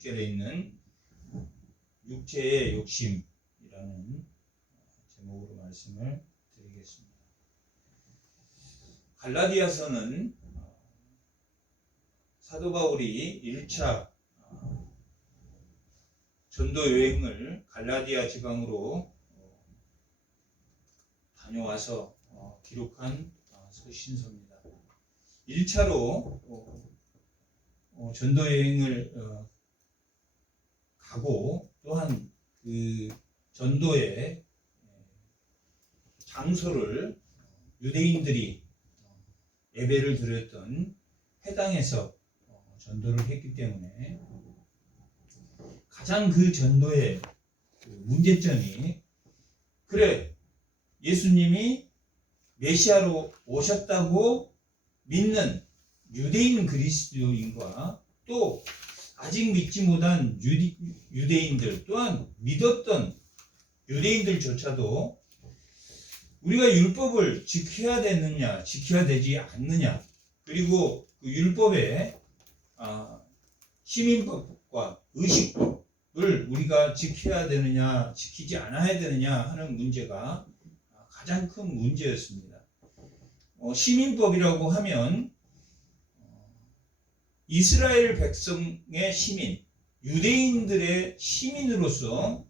16절에 있는 육체의 욕심이라는 제목으로 말씀을 드리겠습니다. 갈라디아서는 사도 바울이 1차 전도 여행을 갈라디아 지방으로 다녀와서 기록한 서신서입니다. 1차로 전도 여행을 가고 또한 그 전도의 장소를 유대인들이 예배를 드렸던 회당에서 전도를 했기 때문에 가장 그 전도의 문제점이, 그래, 예수님이 메시아로 오셨다고 믿는 유대인 그리스도인과 또 아직 믿지 못한 유대인들, 또한 믿었던 유대인들조차도 우리가 율법을 지켜야 되느냐 지켜야 되지 않느냐, 그리고 그 율법의 시민법과 의식법을 우리가 지켜야 되느냐 지키지 않아야 되느냐 하는 문제가 가장 큰 문제였습니다. 시민법이라고 하면 이스라엘 백성의 시민, 유대인들의 시민으로서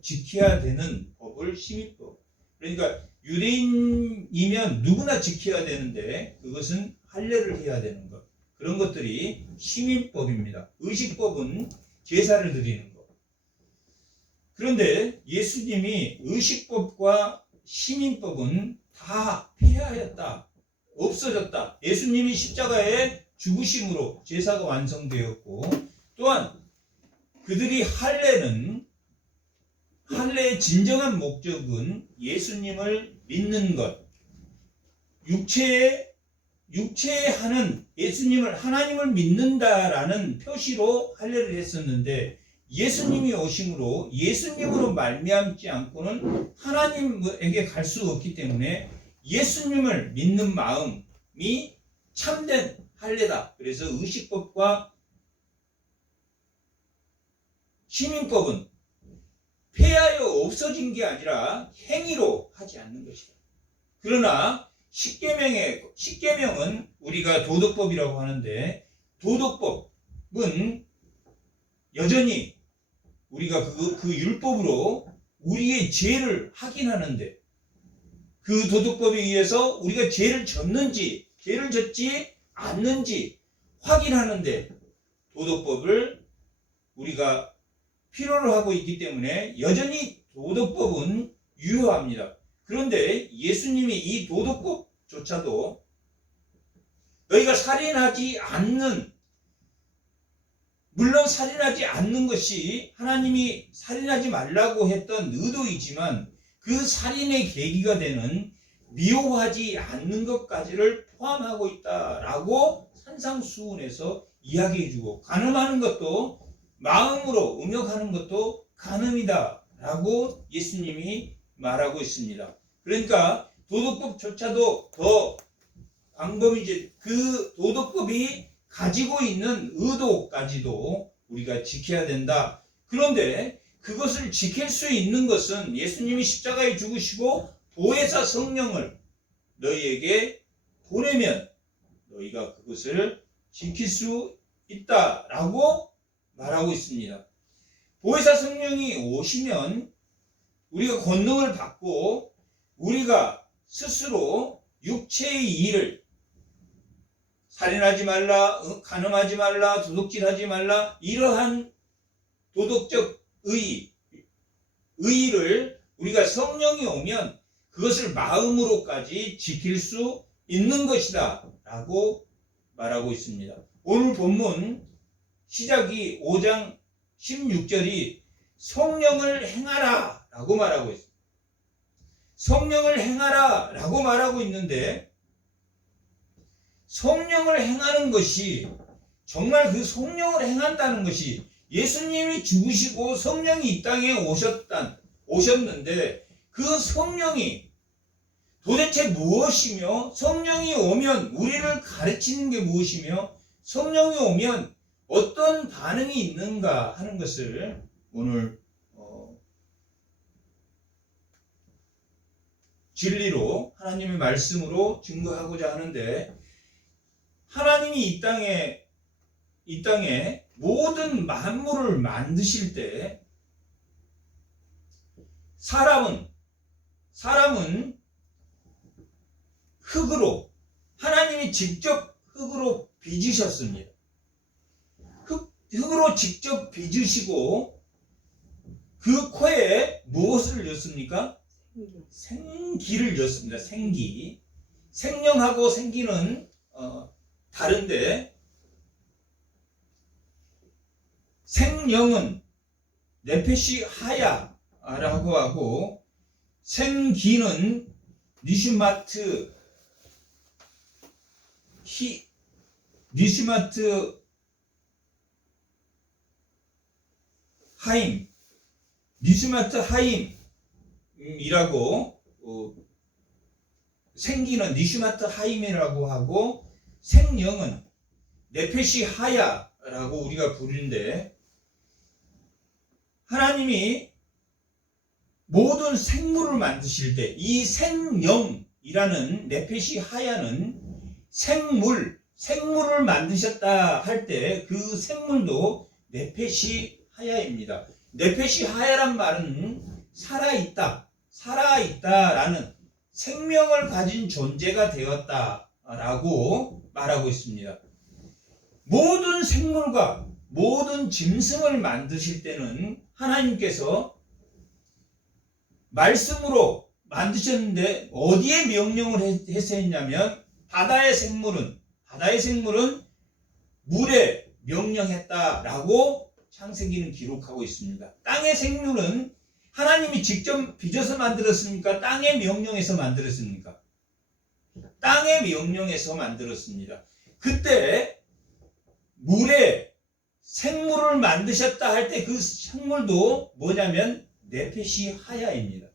지켜야 되는 법을 시민법. 그러니까 유대인이면 누구나 지켜야 되는데 그것은 할례를 해야 되는 것. 그런 것들이 시민법입니다. 의식법은 제사를 드리는 것. 그런데 예수님이 의식법과 시민법은 다 폐하였다. 없어졌다. 예수님이 십자가에 죽으심으로 제사가 완성되었고, 또한 그들이 할례의 진정한 목적은 예수님을 믿는 것, 육체에 하는 예수님을, 하나님을 믿는다라는 표시로 할례를 했었는데, 예수님이 오심으로 예수님으로 말미암지 않고는 하나님에게 갈 수 없기 때문에 예수님을 믿는 마음이 참된 할례다. 그래서 의식법과 시민법은 폐하여 없어진 게 아니라 행위로 하지 않는 것이다. 그러나 십계명은 우리가 도덕법이라고 하는데, 도덕법은 여전히 우리가 그 율법으로 우리의 죄를 확인하는데, 그 도덕법에 의해서 우리가 죄를 졌는지 죄를 졌지 않는지 확인하는데 도덕법을 우리가 필요로 하고 있기 때문에 여전히 도덕법은 유효합니다. 그런데 예수님이 이 도덕법조차도 너희가 살인하지 않는, 물론 살인하지 않는 것이 하나님이 살인하지 말라고 했던 의도이지만 그 살인의 계기가 되는 미워하지 않는 것까지를 포함하고 있다라고 산상수훈에서 이야기해주고, 간음하는 것도 마음으로 음욕하는 것도 간음이다라고 예수님이 말하고 있습니다. 그러니까 도덕법조차도 더 광범위제, 그 도덕법이 가지고 있는 의도까지도 우리가 지켜야 된다. 그런데 그것을 지킬 수 있는 것은 예수님이 십자가에 죽으시고 보혜사 성령을 너희에게 보내면 너희가 그것을 지킬 수 있다라고 말하고 있습니다. 보혜사 성령이 오시면 우리가 권능을 받고 우리가 스스로 육체의 일을, 살인하지 말라, 간음하지 말라, 도둑질하지 말라, 이러한 도덕적 의의를 우리가 성령이 오면 그것을 마음으로까지 지킬 수 있는 것이다 라고 말하고 있습니다. 오늘 본문 시작이 5장 16절이 성령을 행하라 라고 말하고 있습니다. 성령을 행하라 라고 말하고 있는데, 성령을 행하는 것이, 정말 그 성령을 행한다는 것이, 예수님이 죽으시고 성령이 이 땅에 오셨는데 그 성령이 도대체 무엇이며, 성령이 오면 우리를 가르치는 게 무엇이며, 성령이 오면 어떤 반응이 있는가 하는 것을 오늘 진리로 하나님의 말씀으로 증거하고자 하는데, 하나님이 이 땅에 모든 만물을 만드실 때 사람은 흙으로, 하나님이 직접 흙으로 빚으셨습니다. 흙으로 직접 빚으시고 그 코에 무엇을 넣습니까? 생기를 넣습니다. 생기. 생명하고 생기는 다른데, 생명은 네페시 하야라고 하고 생기는 니슈마트 하임이라고, 생기는 니슈마트 하임이라고 하고 생명은 네페시 하야라고 우리가 부르는데, 하나님이 모든 생물을 만드실 때 이 생명이라는 네페시 하야는 생물을 만드셨다 할 때 그 생물도 네페시 하야입니다. 네페시 하야란 말은 살아있다라는 생명을 가진 존재가 되었다라고 말하고 있습니다. 모든 생물과 모든 짐승을 만드실 때는 하나님께서 말씀으로 만드셨는데 어디에 명령을 해서 했냐면 바다의 생물은 물에 명령했다라고 창세기는 기록하고 있습니다. 땅의 생물은 하나님이 직접 빚어서 만들었습니까? 땅의 명령에서 만들었습니까? 땅의 명령에서 만들었습니다. 그때 물에 생물을 만드셨다 할 때 그 생물도 뭐냐면 네페시 하야입니다.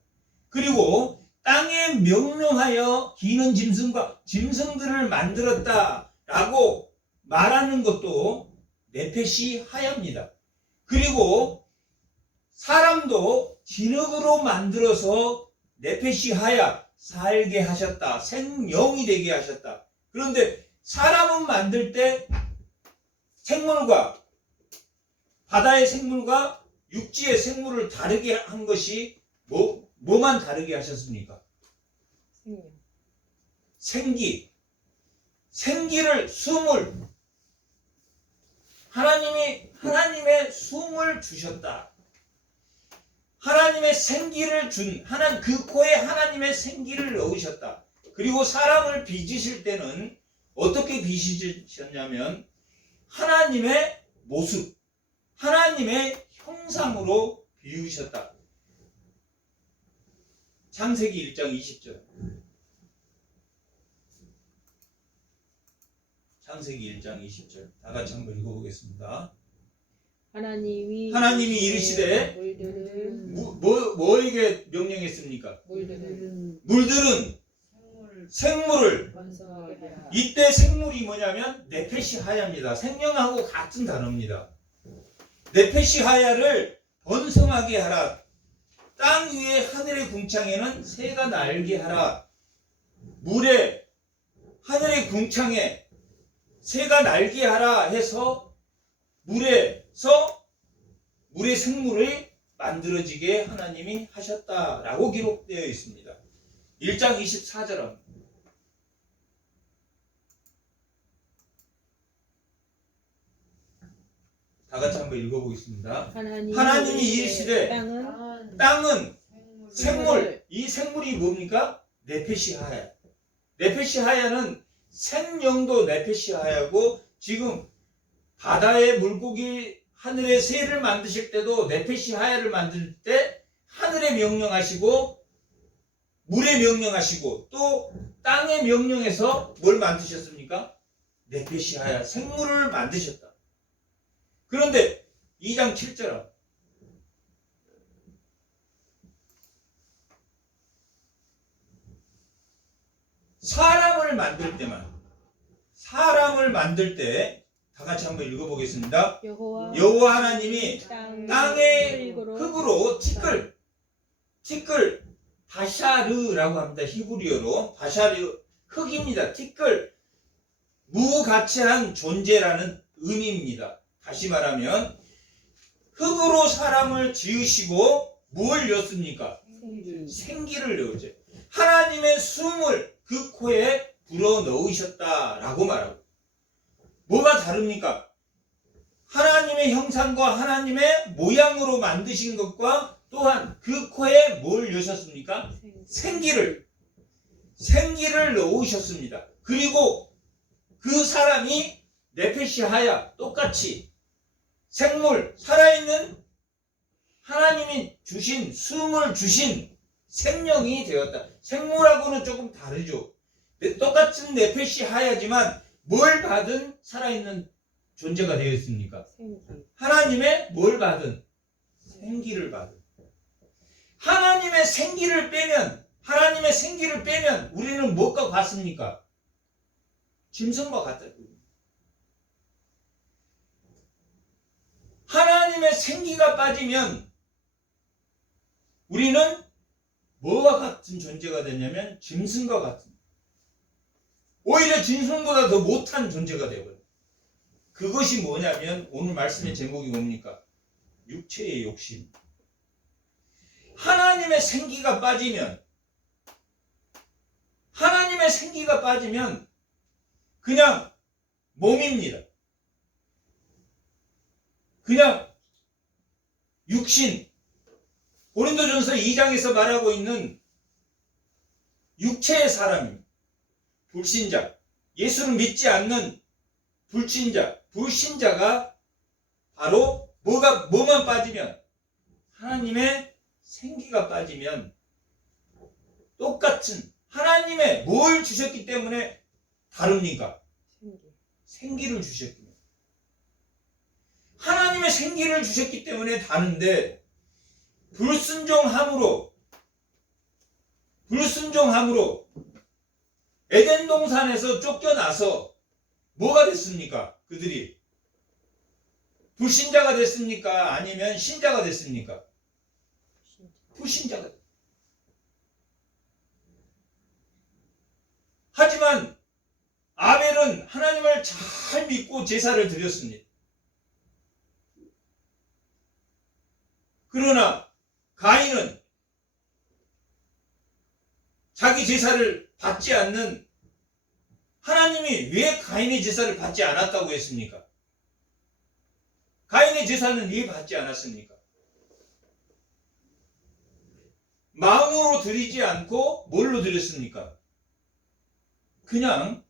그리고 땅에 명령하여 기는 짐승들을 만들었다라고 말하는 것도 네페시 하야입니다. 그리고 사람도 진흙으로 만들어서 네페시 하야, 살게 하셨다. 생명이 되게 하셨다. 그런데 사람은 만들 때 생물과, 바다의 생물과 육지의 생물을 다르게 한 것이 뭐만 다르게 하셨습니까? 생기를, 숨을, 하나님의 숨을 주셨다. 하나님의 생기를 그 코에 하나님의 생기를 넣으셨다. 그리고 사람을 빚으실 때는 어떻게 빚으셨냐면 하나님의 모습, 하나님의 형상으로 비우셨다. 창세기 1장 20절. 창세기 1장 20절. 다 같이 한번 읽어보겠습니다. 하나님이 이르시되 뭐에게 명령했습니까? 물들은 생물을. 이때 생물이 뭐냐면 네페시 하야입니다. 생명하고 같은 단어입니다. 네페시 하야를 번성하게 하라. 땅 위에 하늘의 궁창에는 새가 날게 하라. 물에 하늘의 궁창에 새가 날게 하라 해서 물의 생물을 만들어지게 하나님이 하셨다라고 기록되어 있습니다. 1장 24절은 다 같이 한번 읽어보겠습니다. 하나님이 이르시되 땅은 생물, 이 생물이 뭡니까? 네페시 하야. 네페시 하야는 생명도 네페시 하야고, 지금 바다의 물고기, 하늘의 새를 만드실 때도 네페시 하야를 만들 때 하늘에 명령하시고 물에 명령하시고 또 땅에 명령해서 뭘 만드셨습니까? 네페시 하야, 생물을 만드셨다. 그런데 2장 7절 사람을 만들 때 다 같이 한번 읽어보겠습니다. 여호와 하나님이 땅의 흙으로 티끌 바샤르라고 합니다. 히브리어로 바샤르 흙입니다. 티끌 무가치한 존재라는 의미입니다. 다시 말하면 흙으로 사람을 지으시고 뭘 넣습니까? 생기를 넣으죠. 하나님의 숨을 그 코에 불어 넣으셨다라고 말하고, 뭐가 다릅니까? 하나님의 형상과 하나님의 모양으로 만드신 것과 또한 그 코에 뭘 넣으셨습니까? 생기를 넣으셨습니다. 그리고 그 사람이 네페시하야 똑같이 생물, 살아있는 하나님이 주신 숨을 주신 생명이 되었다. 생물하고는 조금 다르죠. 똑같은 네페시하야지만 뭘 받은 살아있는 존재가 되었습니까? 하나님의 뭘 받은? 생기를 받은. 하나님의 생기를 빼면 우리는 무엇과 같습니까? 짐승과 같다. 하나님의 생기가 빠지면 우리는 뭐와 같은 존재가 되냐면 짐승과 같은, 오히려 짐승보다 더 못한 존재가 되어버려요. 그것이 뭐냐면 오늘 말씀의 제목이 뭡니까? 육체의 욕심. 하나님의 생기가 빠지면 그냥 몸입니다. 그냥 육신. 고린도전서 2장에서 말하고 있는 육체의 사람입니다. 불신자. 예수를 믿지 않는 불신자가 바로 뭐만 빠지면, 하나님의 생기가 빠지면, 똑같은 하나님의 뭘 주셨기 때문에 다릅니까? 생기를 주셨기 때문에. 하나님의 생기를 주셨기 때문에 다른데, 불순종함으로 에덴 동산에서 쫓겨나서 뭐가 됐습니까? 그들이 불신자가 됐습니까? 아니면 신자가 됐습니까? 불신자가. 하지만 아벨은 하나님을 잘 믿고 제사를 드렸습니다. 그러나 가인은 자기 제사를 받지 않는, 하나님이 왜 가인의 제사를 받지 않았다고 했습니까? 가인의 제사는 왜 받지 않았습니까? 마음으로 드리지 않고 뭘로 드렸습니까? 그냥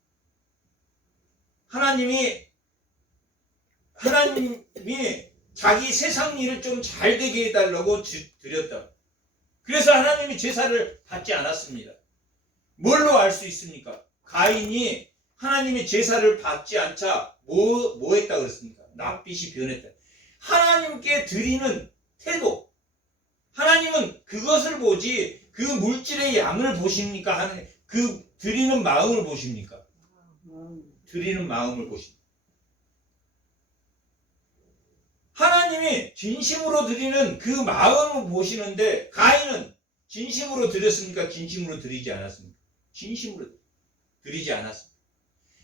하나님이 자기 세상 일을 좀 잘 되게 해달라고 드렸다. 그래서 하나님이 제사를 받지 않았습니다. 뭘로 알 수 있습니까? 가인이 하나님의 제사를 받지 않자 뭐 했다 그랬습니까? 낯빛이 변했다. 하나님께 드리는 태도. 하나님은 그것을 보지 그 물질의 양을 보십니까? 하는 그 드리는 마음을 보십니까? 드리는 마음을 보십니까? 하나님이 진심으로 드리는 그 마음을 보시는데, 가인은 진심으로 드렸습니까? 진심으로 드리지 않았습니까? 진심으로 드리지 않았습니다.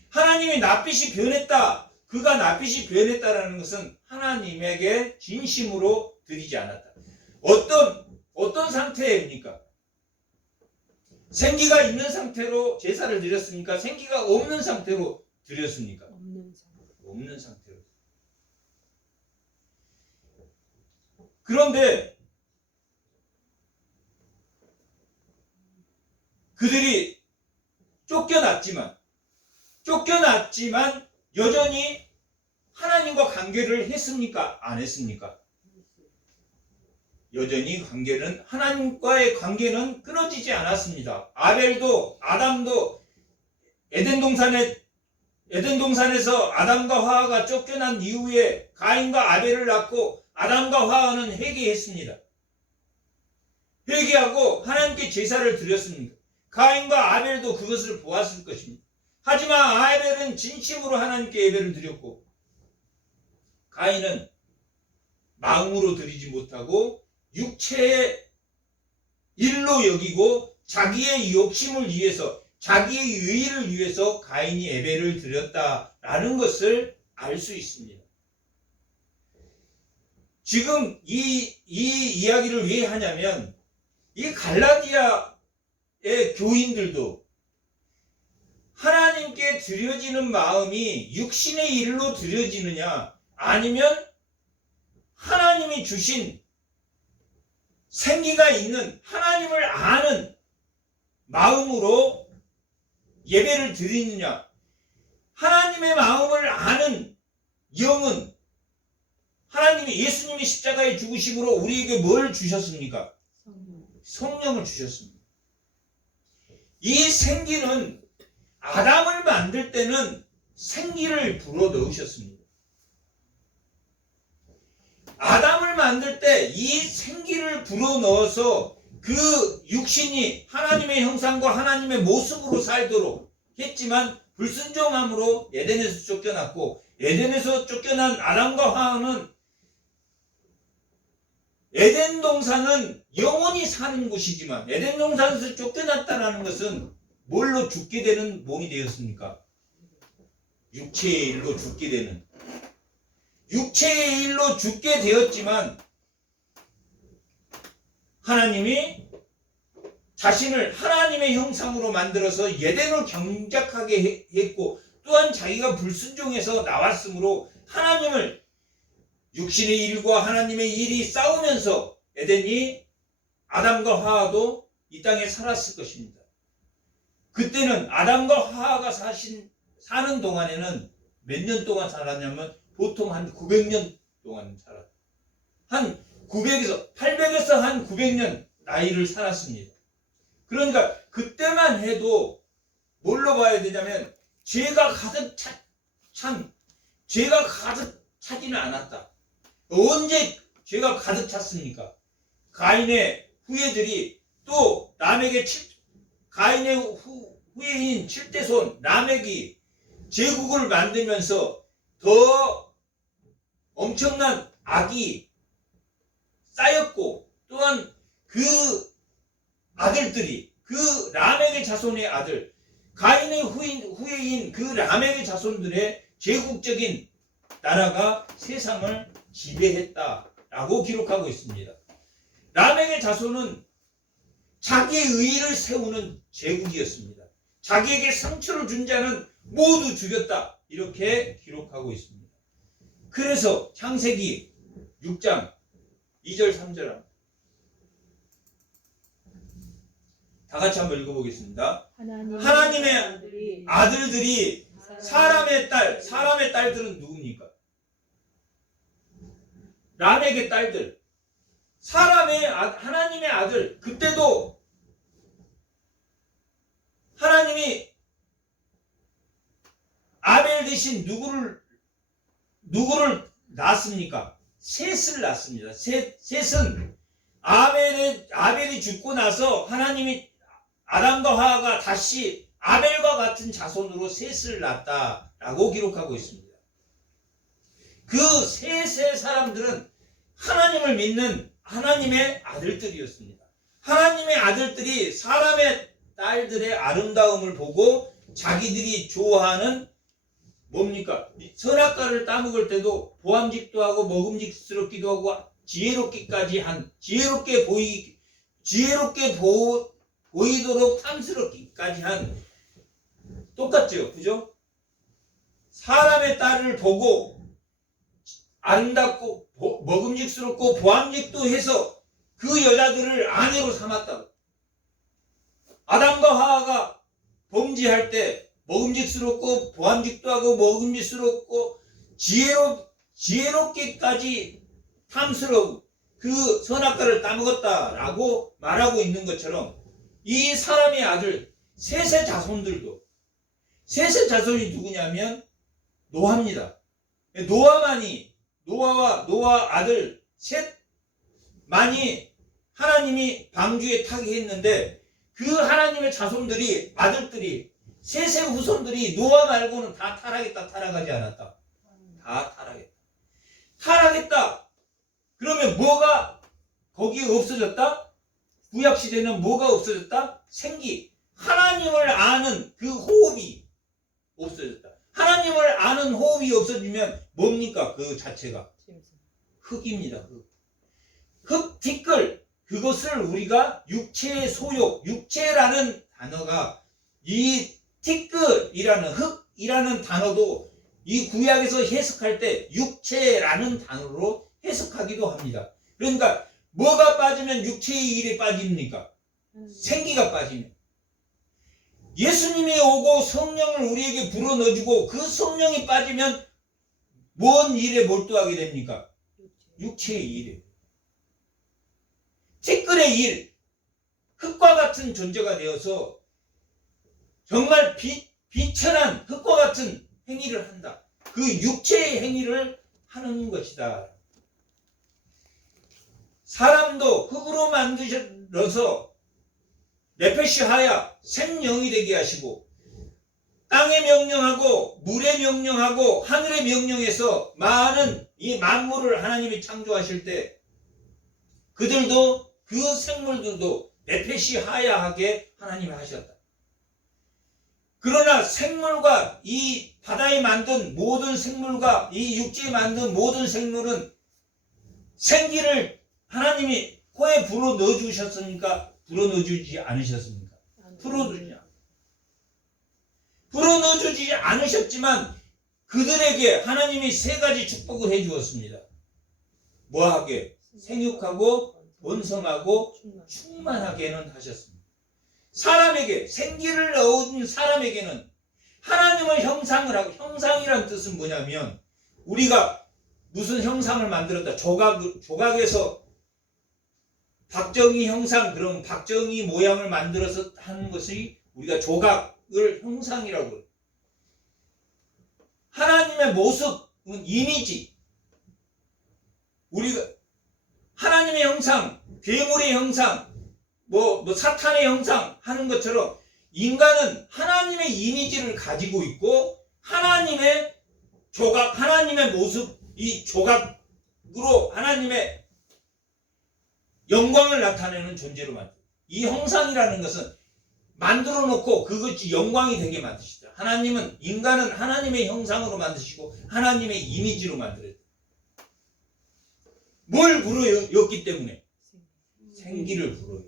하나님이 낯빛이 변했다. 그가 낯빛이 변했다라는 것은 하나님에게 진심으로 드리지 않았다. 어떤 상태입니까? 생기가 있는 상태로 제사를 드렸습니까? 생기가 없는 상태로 드렸습니까? 없는 상태로. 그런데 그들이 쫓겨났지만 여전히 하나님과 관계를 했습니까? 안 했습니까? 여전히 하나님과의 관계는 끊어지지 않았습니다. 아벨도 아담도 에덴 동산에서 아담과 화하가 쫓겨난 이후에 가인과 아벨을 낳고 아담과 화하는 회개했습니다. 회개하고 하나님께 제사를 드렸습니다. 가인과 아벨도 그것을 보았을 것입니다. 하지만 아벨은 진심으로 하나님께 예배를 드렸고, 가인은 마음으로 드리지 못하고 육체의 일로 여기고 자기의 욕심을 위해서, 자기의 유의를 위해서 가인이 예배를 드렸다라는 것을 알 수 있습니다. 지금 이 이야기를 왜 하냐면 이 갈라디아의 교인들도 하나님께 드려지는 마음이 육신의 일로 드려지느냐, 아니면 하나님이 주신 생기가 있는 하나님을 아는 마음으로 예배를 드리느냐. 하나님의 마음을 아는 영은 하나님이, 예수님이 십자가에 죽으심으로 우리에게 뭘 주셨습니까? 성령을 주셨습니다. 이 생기는 아담을 만들 때는 생기를 불어 넣으셨습니다. 아담을 만들 때 이 생기를 불어 넣어서 그 육신이 하나님의 형상과 하나님의 모습으로 살도록 했지만 불순종함으로 에덴에서 쫓겨났고, 에덴에서 쫓겨난 아담과 하와는, 에덴 동산은 영원히 사는 곳이지만 에덴 동산에서 쫓겨났다는 것은 뭘로 죽게 되는 몸이 되었습니까? 육체의 일로 죽게 되는, 육체의 일로 죽게 되었지만 하나님이 자신을 하나님의 형상으로 만들어서 에덴을 경작하게 했고, 또한 자기가 불순종해서 나왔으므로 하나님을, 육신의 일과 하나님의 일이 싸우면서 에덴이, 아담과 하와도 이 땅에 살았을 것입니다. 그때는 아담과 하와가 사는 동안에는 몇 년 동안 살았냐면 보통 한 900년 동안 살았다. 한 800에서 한 900년 나이를 살았습니다. 그러니까 그때만 해도 뭘로 봐야 되냐면 죄가 가득 죄가 가득 차지는 않았다. 언제 죄가 가득 찼습니까? 가인의 후예들이, 또 라멕의 가인의 후예인 7대손 라멕이 제국을 만들면서 더 엄청난 악이 쌓였고, 또한 그 아들들이, 그 라멕의 자손의 아들, 가인의 후예인 그 라멕의 자손들의 제국적인 나라가 세상을 지배했다라고 기록하고 있습니다. 라멕의 자손은 자기의 의의를 세우는 제국이었습니다. 자기에게 상처를 준 자는 모두 죽였다, 이렇게 기록하고 있습니다. 그래서 창세기 6장 2절 3절 다 같이 한번 읽어보겠습니다. 하나님의 아들들이 사람의 딸들은 누굽니까? 라멕의 딸들, 하나님의 아들. 그때도 하나님이 아벨 대신 누구를 낳았습니까? 셋을 낳습니다. 셋은 아벨이 죽고 나서 하나님이 아담과 하와가 다시 아벨과 같은 자손으로 셋을 낳았다라고 기록하고 있습니다. 그 셋의 사람들은 하나님을 믿는 하나님의 아들들이었습니다. 하나님의 아들들이 사람의 딸들의 아름다움을 보고 자기들이 좋아하는, 뭡니까? 선악과를 따먹을 때도 보암직도 하고 먹음직스럽기도 하고 지혜롭게 보이도록 탐스럽기까지 한, 똑같죠, 그죠? 사람의 딸을 보고 아름답고 먹음직스럽고 보암직도 해서 그 여자들을 아내로 삼았다고. 아담과 하와가 범죄할 때 먹음직스럽고 보암직도 하고 먹음직스럽고 지혜롭게까지 탐스러운 그 선악과를 따먹었다라고 말하고 있는 것처럼, 이 사람의 아들 셋의 자손들도, 셋의 자손이 누구냐면 노아입니다. 노아와 아들 셋만이 하나님이 방주에 타게 했는데, 그 하나님의 자손들이, 아들들이, 셋의 후손들이 노아 말고는 다 타락했다, 타락하지 않았다. 다 타락했다. 타락했다. 그러면 뭐가 거기에 없어졌다? 구약시대는 뭐가 없어졌다? 생기. 하나님을 아는 그 호흡이 없어졌다. 하나님을 아는 호흡이 없어지면 뭡니까? 그 자체가 흙입니다. 흙 티끌. 그것을 우리가 육체의 소욕, 육체라는 단어가 이 티끌이라는 흙이라는 단어도 이 구약에서 해석할 때 육체라는 단어로 해석하기도 합니다. 그러니까 뭐가 빠지면 육체의 일이 빠집니까? 생기가 빠지면. 예수님이 오고 성령을 우리에게 불어넣어주고 그 성령이 빠지면 뭔 일에 몰두하게 됩니까? 육체의 일에. 티끌의 일, 흙과 같은 존재가 되어서 정말 비천한 흙과 같은 행위를 한다. 그 육체의 행위를 하는 것이다. 사람도 흙으로 만드셔서 네페시 하야 생명이 되게 하시고 땅의 명령하고 물의 명령하고 하늘의 명령에서 많은 이 만물을 하나님이 창조하실 때 그들도 그 생물들도 네페시 하야하게 하나님이 하셨다. 그러나 생물과 이 바다에 만든 모든 생물과 이 육지에 만든 모든 생물은 생기를 하나님이 코에 불어 넣어주셨습니까? 불어 넣어주지 않으셨습니까? 불어 넣어주지 않으셨지만 그들에게 하나님이 세 가지 축복을 해주었습니다. 뭐하게? 생육하고 번성하고 충만하게는 하셨습니다. 사람에게 생기를 얻은 사람에게는 하나님의 형상을 하고, 형상이란 뜻은 뭐냐면 우리가 무슨 형상을 만들었다. 조각에서 박정희 형상, 그럼 박정희 모양을 만들어서 하는 것이 우리가 조각을 형상이라고 해요. 하나님의 모습은 이미지. 우리가 하나님의 형상, 괴물의 형상, 뭐 사탄의 형상 하는 것처럼 인간은 하나님의 이미지를 가지고 있고 하나님의 조각, 하나님의 모습, 이 조각으로 하나님의 영광을 나타내는 존재로 만들어요. 이 형상이라는 것은 만들어 놓고 그것이 영광이 되게 만드시다. 하나님은 인간은 하나님의 형상으로 만드시고 하나님의 이미지로 만들어요. 뭘 불어였기 때문에? 생기를 불어요.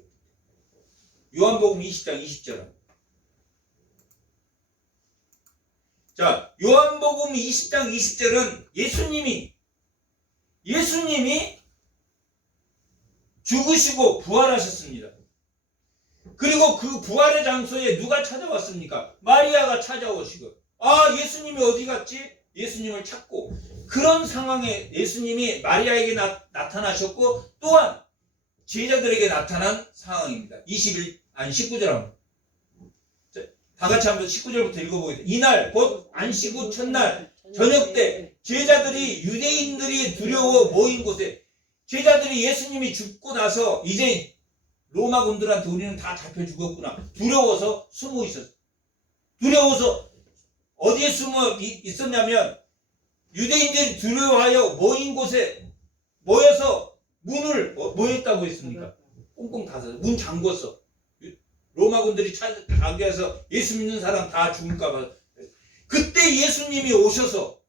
요한복음 20장 20절. 자, 요한복음 20장 20절은 예수님이 죽으시고 부활하셨습니다. 그리고 그 부활의 장소에 누가 찾아왔습니까? 마리아가 찾아오시고, 예수님이 어디 갔지? 예수님을 찾고, 그런 상황에 예수님이 마리아에게 나타나셨고 또한 제자들에게 나타난 상황입니다. 19절 한번. 다 같이 한번 19절부터 읽어보겠습니다. 이날 곧 안식 후 첫날 저녁 때 제자들이 유대인들이 두려워 모인 곳에, 제자들이 예수님이 죽고 나서 이제 로마 군들한테 우리는 다 잡혀 죽었구나. 두려워서 숨어 있었어요. 두려워서 어디에 숨어 있었냐면 유대인들이 두려워하여 모인 곳에 모여서 문을 뭐 했다고 했습니까? 꽁꽁 닫아서 문 잠궜어. 로마 군들이 자기에서 예수 믿는 사람 다 죽을까 봐. 그때 예수님이 오셔서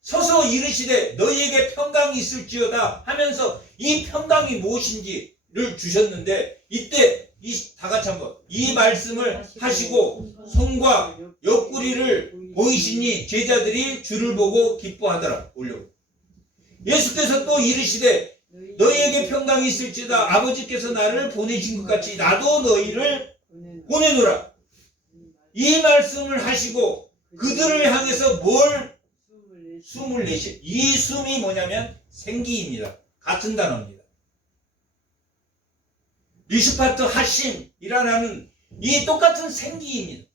서서 이르시되 너희에게 평강이 있을지어다 하면서 이 평강이 무엇인지를 주셨는데, 이때 다 같이 한번 이 말씀을 하시고 손과 옆구리를 보이시니 제자들이 주를 보고 기뻐하더라. 올려고. 예수께서 또 이르시되 너희에게 평강이 있을지어다. 아버지께서 나를 보내신 것 같이 나도 너희를 보내노라. 이 말씀을 하시고 그들을 향해서 숨을 내시. 이 숨이 뭐냐면 생기입니다. 같은 단어입니다. 리슈파트 하심이라는 이 똑같은 생기입니다.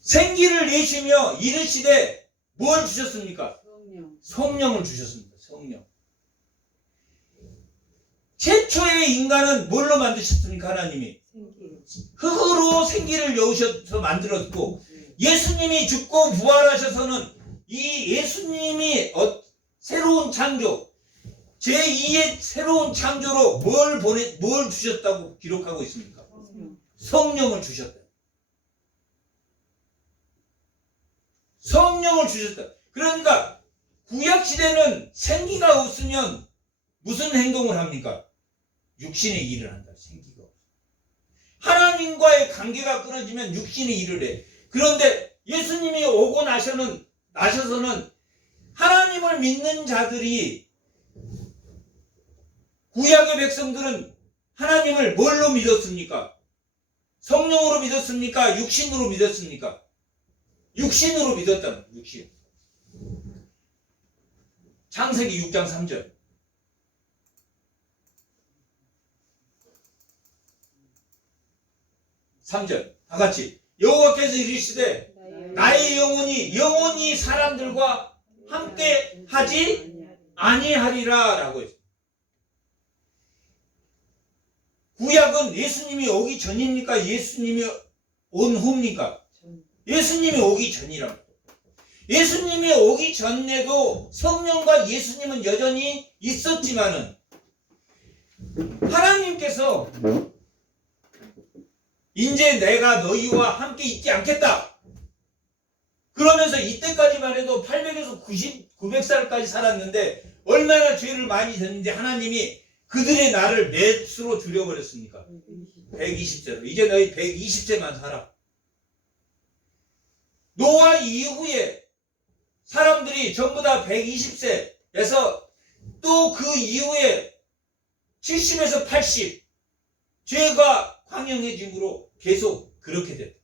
생기를 내시며 이르시되 뭘 주셨습니까? 성령을 주셨습니다. 성령. 최초의 인간은 뭘로 만드셨습니까? 하나님이 흙으로 생기를 넣으셔서 만들었고, 예수님이 죽고 부활하셔서는 이 예수님이 새로운 창조, 제2의 새로운 창조로 뭘 주셨다고 기록하고 있습니까? 성령을 주셨다. 성령을 주셨다. 그러니까 구약 시대는 생기가 없으면 무슨 행동을 합니까? 육신의 일을 한다. 생기가 없어. 하나님과의 관계가 끊어지면 육신의 일을 해. 그런데 예수님이 오고 나셔서는 하나님을 믿는 자들이, 구약의 백성들은 하나님을 뭘로 믿었습니까? 성령으로 믿었습니까? 육신으로 믿었습니까? 육신으로 믿었다는 거예요. 육신. 창세기 6장 3절. 3절. 다 같이. 여호와께서 이르시되 나의 영혼이 사람들과 함께 하지 아니하리라 라고 했어요. 구약은 예수님이 오기 전입니까? 예수님이 온 후입니까? 예수님이 오기 전이랍니다. 예수님이 오기 전에도 성령과 예수님은 여전히 있었지만은 하나님께서 이제 내가 너희와 함께 있지 않겠다. 그러면서 이때까지만 해도 800에서 900살까지 살았는데 얼마나 죄를 많이 졌는데 하나님이 그들의 날을 몇 수로 줄여버렸습니까? 120세로. 이제 너희 120세만 살아. 노아 이후에 사람들이 전부 다 120세에서 또 그 이후에 70에서 80 죄가 광영해짐으로 계속 그렇게 됐다.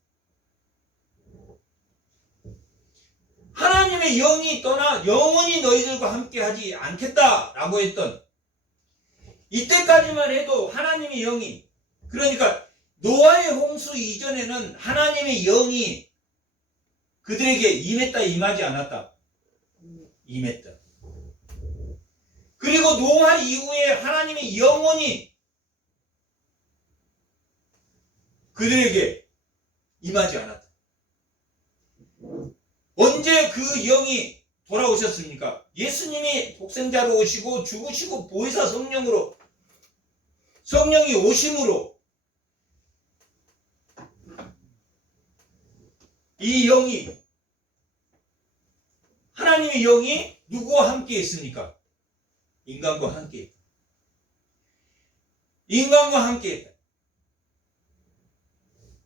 하나님의 영이 떠나 영원히 너희들과 함께 하지 않겠다라고 했던 이때까지만 해도 하나님의 영이, 그러니까 노아의 홍수 이전에는 하나님의 영이 그들에게 임했다 임하지 않았다? 임했다. 그리고 노아 이후에 하나님의 영원히 그들에게 임하지 않았다. 언제 그 영이 돌아오셨습니까? 예수님이 독생자로 오시고 죽으시고 보혜사 성령으로, 성령이 오심으로 이 영이, 하나님의 영이 누구와 함께 있습니까? 인간과 함께 있다. 인간과 함께 있다.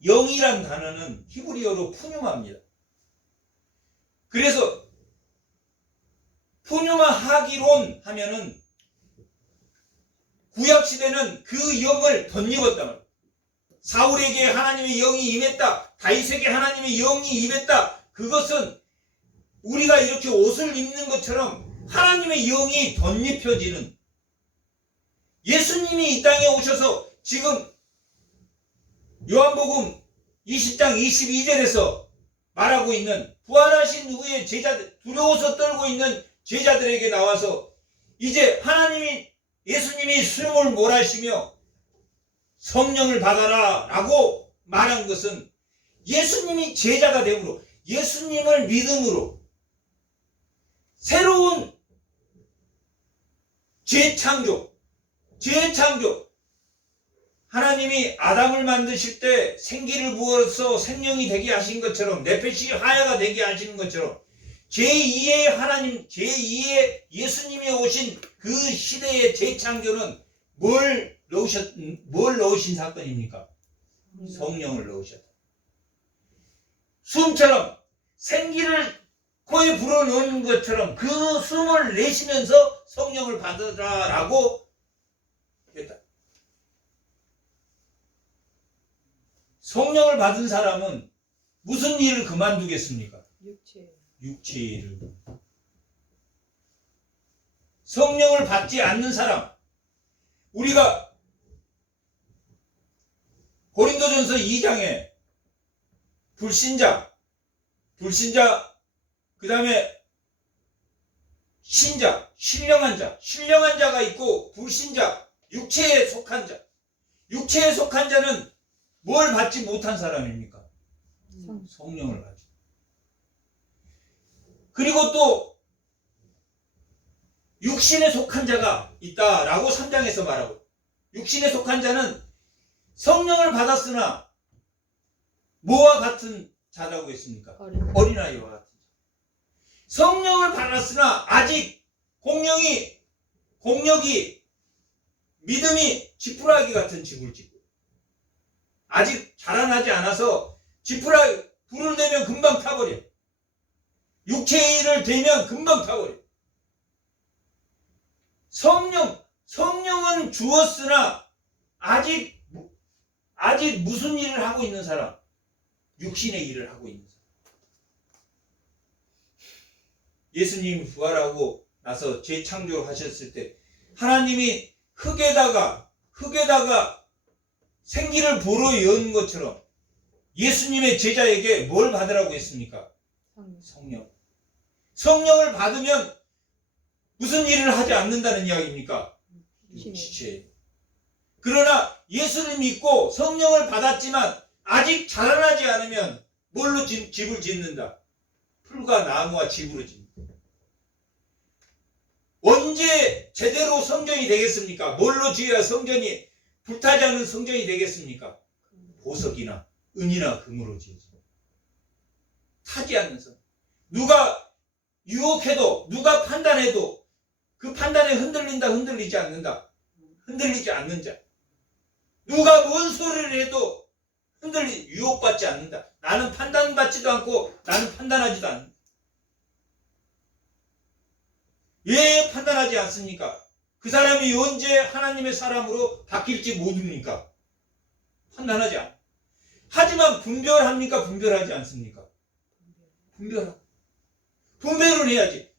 영이란 단어는 히브리어로 푸뉴마입니다. 그래서 푸뉴마 하기론 하면은 구약시대는 그 영을 덧입었단 말이에요. 사울에게 하나님의 영이 임했다. 다윗에게 하나님의 영이 임했다. 그것은 우리가 이렇게 옷을 입는 것처럼 하나님의 영이 덧입혀지는, 예수님이 이 땅에 오셔서 지금 요한복음 20장 22절에서 말하고 있는 부활하신 후에 제자들, 두려워서 떨고 있는 제자들에게 나와서 이제 예수님이 숨을 몰아쉬며 성령을 받아라 라고 말한 것은 예수님이 제자가 됨으로, 예수님을 믿음으로 새로운 재창조, 하나님이 아담을 만드실 때 생기를 부어서 생명이 되게 하신 것처럼, 네페시 하야가 되게 하시는 것처럼 제2의 하나님, 제2의 예수님이 오신 그 시대의 재창조는 뭘 넣으신 사건입니까? 성령을 넣으셨다. 숨처럼 생기를 코에 불어넣는 것처럼 그 숨을 내쉬면서 성령을 받으라라고 했다. 성령을 받은 사람은 무슨 일을 그만두겠습니까? 육체의 일을. 성령을 받지 않는 사람, 우리가 고린도전서 2장에 불신자, 그 다음에 신자, 신령한 자가 있고 불신자, 육체에 속한 자. 육체에 속한 자는 뭘 받지 못한 사람입니까? 성령을 받지. 그리고 또 육신에 속한 자가 있다라고 3장에서 말하고, 육신에 속한 자는 성령을 받았으나 뭐와 같은 자라고 했습니까? 어린아이와 같은 자. 성령을 받았으나 아직 공력이 믿음이 지푸라기 같은 집을 짓고, 아직 자라나지 않아서 불을 대면 금방 타버려. 육체의 일을 대면 금방 타버려. 성령은 주었으나 아직 무슨 일을 하고 있는 사람? 육신의 일을 하고 있는 사람. 예수님이 부활하고 나서 재창조를 하셨을 때 하나님이 흙에다가 생기를 불어 여은 것처럼 예수님의 제자에게 뭘 받으라고 했습니까? 성령. 성령을 받으면 무슨 일을 하지 않는다는 이야기입니까? 육체. 그러나 예수를 믿고 성령을 받았지만 아직 자라나지 않으면 뭘로 집을 짓는다? 풀과 나무와 집으로 짓는다. 언제 제대로 성전이 되겠습니까? 뭘로 지어야 성전이 불타지 않는 성전이 되겠습니까? 보석이나 은이나 금으로 지어져. 타지 않는 성. 누가 유혹해도, 누가 판단해도 그 판단에 흔들리지 않는다. 흔들리지 않는 자. 누가 뭔 소리를 해도 유혹받지 않는다. 나는 판단받지도 않고 나는 판단하지도 않는다. 왜 판단하지 않습니까? 그 사람이 언제 하나님의 사람으로 바뀔지 모릅니까? 판단하지 않아. 하지만 분별합니까? 분별하지 않습니까? 분별하고. 분별은 해야지.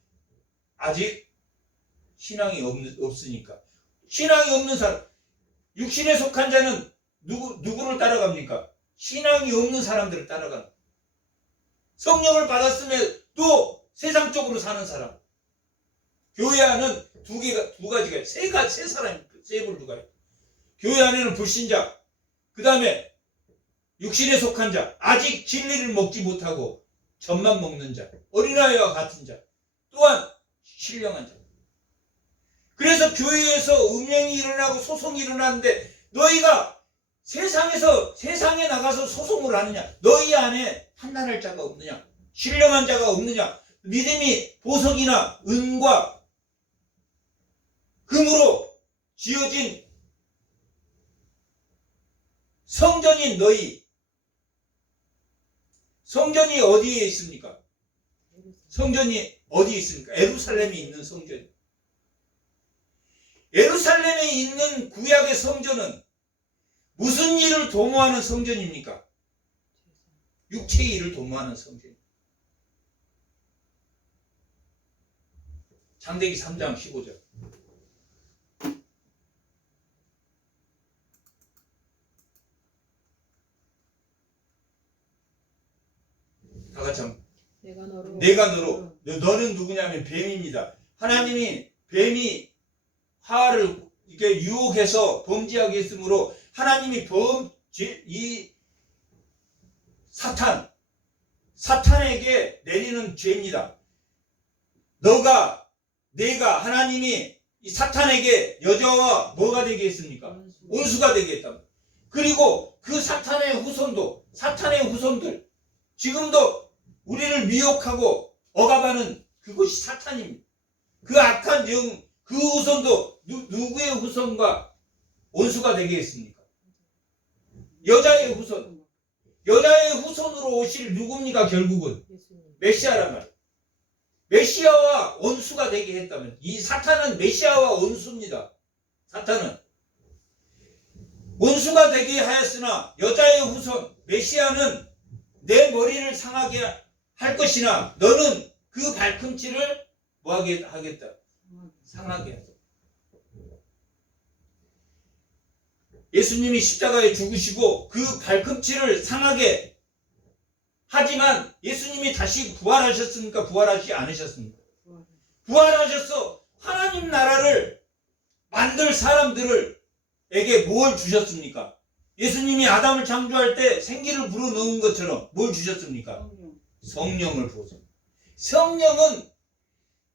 아직 신앙이 없으니까. 신앙이 없는 사람, 육신에 속한 자는 누구를 따라갑니까? 신앙이 없는 사람들을 따라간다. 성령을 받았으면 또 세상적으로 사는 사람. 교회 안은 두 가지가, 세 사람이, 세 분류가 있어요. 교회 안에는 불신자, 그 다음에 육신에 속한 자, 아직 진리를 먹지 못하고 젖만 먹는 자, 어린아이와 같은 자, 또한 신령한 자. 그래서 교회에서 음행이 일어나고 소송이 일어나는데 너희가 세상에 나가서 소송을 하느냐? 너희 안에 판단할 자가 없느냐? 신령한 자가 없느냐? 믿음이 보석이나 은과 금으로 지어진 성전인 너희. 성전이 어디에 있습니까? 성전이 어디에 있습니까? 예루살렘에 있는 성전. 예루살렘에 있는 구약의 성전은 무슨 일을 도모하는 성전입니까? 육체의 일을 도모하는 성전. 창세기 3장 15절. 다 같이 한번. 내가 너로. 너는 누구냐면 뱀입니다. 하나님이 뱀이 하와를 이렇게 유혹해서 범죄하게 했으므로 하나님이 이 사탄에게 내리는 죄입니다. 내가 하나님이 이 사탄에게 여자와 뭐가 되게 했습니까? 온수가 되게 했다. 그리고 그 사탄의 후손들 지금도 우리를 미혹하고 억압하는 그것이 사탄입니다. 그 악한 그 후손도 누구의 후손과 원수가 되게 했습니까? 여자의 후손. 여자의 후손으로 오실 누굽니까? 결국은 메시아란 말이에요. 메시아와 원수가 되게 했다면, 이 사탄은 메시아와 원수입니다. 사탄은 원수가 되게 하였으나 여자의 후손 메시아는 내 머리를 상하게 할 것이나 너는 그 발꿈치를 뭐하게 하겠다? 상하게 하겠다. 예수님이 십자가에 죽으시고 그 발꿈치를 상하게 하지만 예수님이 다시 부활하셨습니까? 부활하지 않으셨습니까? 부활하셔서 하나님 나라를 만들 사람들에게 뭘 주셨습니까? 예수님이 아담을 창조할 때 생기를 불어넣은 것처럼 뭘 주셨습니까? 성령을 부어서. 성령은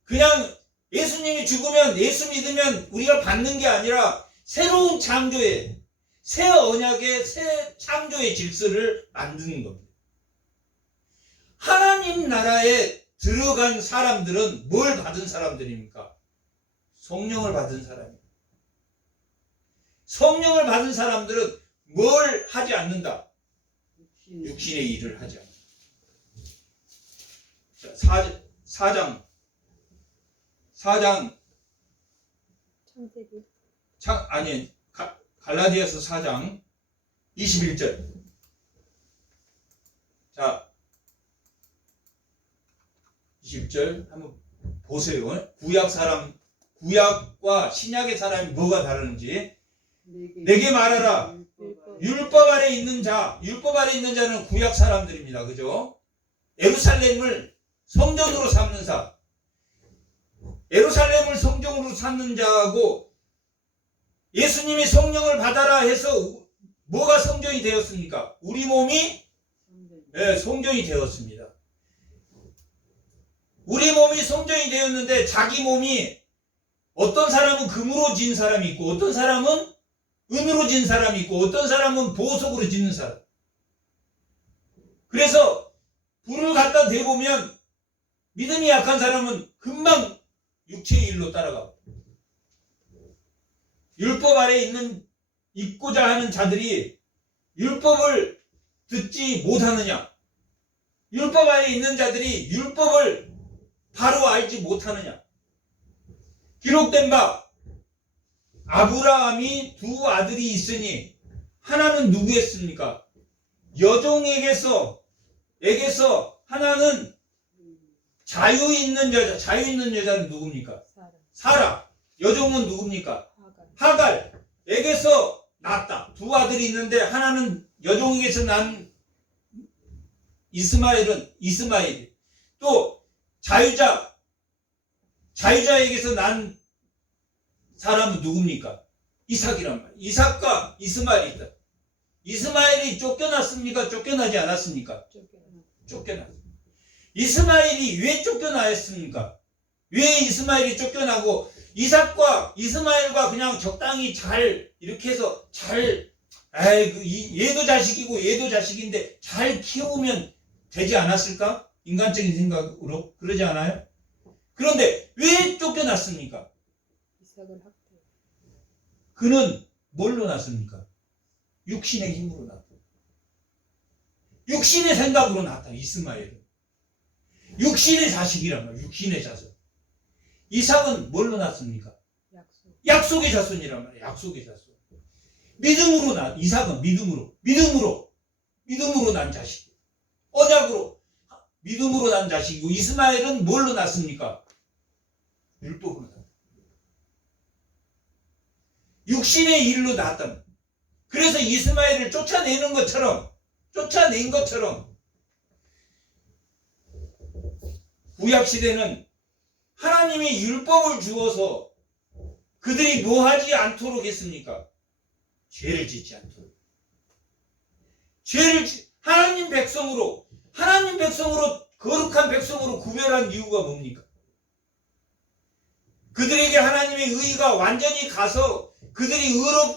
그냥 예수님이 죽으면 예수 믿으면 우리가 받는 게 아니라 새로운 창조의 새 언약의 새 창조의 질서를 만드는 겁니다. 하나님 나라에 들어간 사람들은 뭘 받은 사람들입니까? 성령을 받은 사람입니다. 성령을 받은 사람들은 뭘 하지 않는다? 육신의 일을 하지 않는다. 자, 4장 창세기. 갈라디아서 4장 21절. 자, 20절 한번 보세요. 구약과 신약의 사람이 뭐가 다른지. 내게 말하라. 율법 아래 있는 자는 구약 사람들입니다. 그죠? 예루살렘을 성전으로 삼는 자. 예루살렘을 성전으로 삼는 자하고 예수님이 성령을 받아라 해서 뭐가 성전이 되었습니까? 우리 몸이 성전이 되었습니다. 우리 몸이 성전이 되었는데 자기 몸이 어떤 사람은 금으로 진 사람이 있고 어떤 사람은 은으로 진 사람이 있고 어떤 사람은 보석으로 짓는 사람. 그래서 불을 갖다 대보면 믿음이 약한 사람은 금방 육체의 일로 따라가고 율법 아래 있고자 하는 자들이 율법을 듣지 못하느냐? 율법 아래 있는 자들이 율법을 바로 알지 못하느냐? 기록된 바 아브라함이 두 아들이 있으니 하나는 누구였습니까? 여종에게서 하나는 자유 있는 여자는 누굽니까? 사라. 여종은 누굽니까? 하갈에게서 낳았다. 두 아들이 있는데 하나는 여종에게서 난 이스마엘. 또 자유자에게서 난 사람은 누굽니까? 이삭이란 말이에요. 이삭과 이스마엘이 있다. 이스마엘이 쫓겨났습니까? 쫓겨나지 않았습니까? 쫓겨났습니다. 이스마엘이 왜 쫓겨나였습니까? 왜 이스마엘이 쫓겨나고 이삭과 이스마엘과 그냥 적당히 잘 이렇게 해서 얘도 자식이고 얘도 자식인데 잘 키우면 되지 않았을까? 인간적인 생각으로 그러지 않아요? 그런데 왜 쫓겨났습니까? 그는 뭘로 났습니까? 육신의 힘으로 났다. 육신의 생각으로 났다. 이스마엘은 육신의 자식이란 말이에요. 육신의 자손. 이삭은 뭘로 났습니까? 약속의 자손이란 말이에요. 약속의 자손. 이삭은 믿음으로 난 자식. 언약으로 믿음으로 난 자식이고 이스마엘은 뭘로 났습니까? 율법으로 났다. 육신의 일로 났다. 그래서 이스마엘을 쫓아낸 것처럼 구약시대는 하나님이 율법을 주어서 그들이 뭐 하지 않도록 했습니까? 죄를 짓지 않도록. 하나님 백성으로 거룩한 백성으로 구별한 이유가 뭡니까? 그들에게 하나님의 의가 완전히 가서 그들이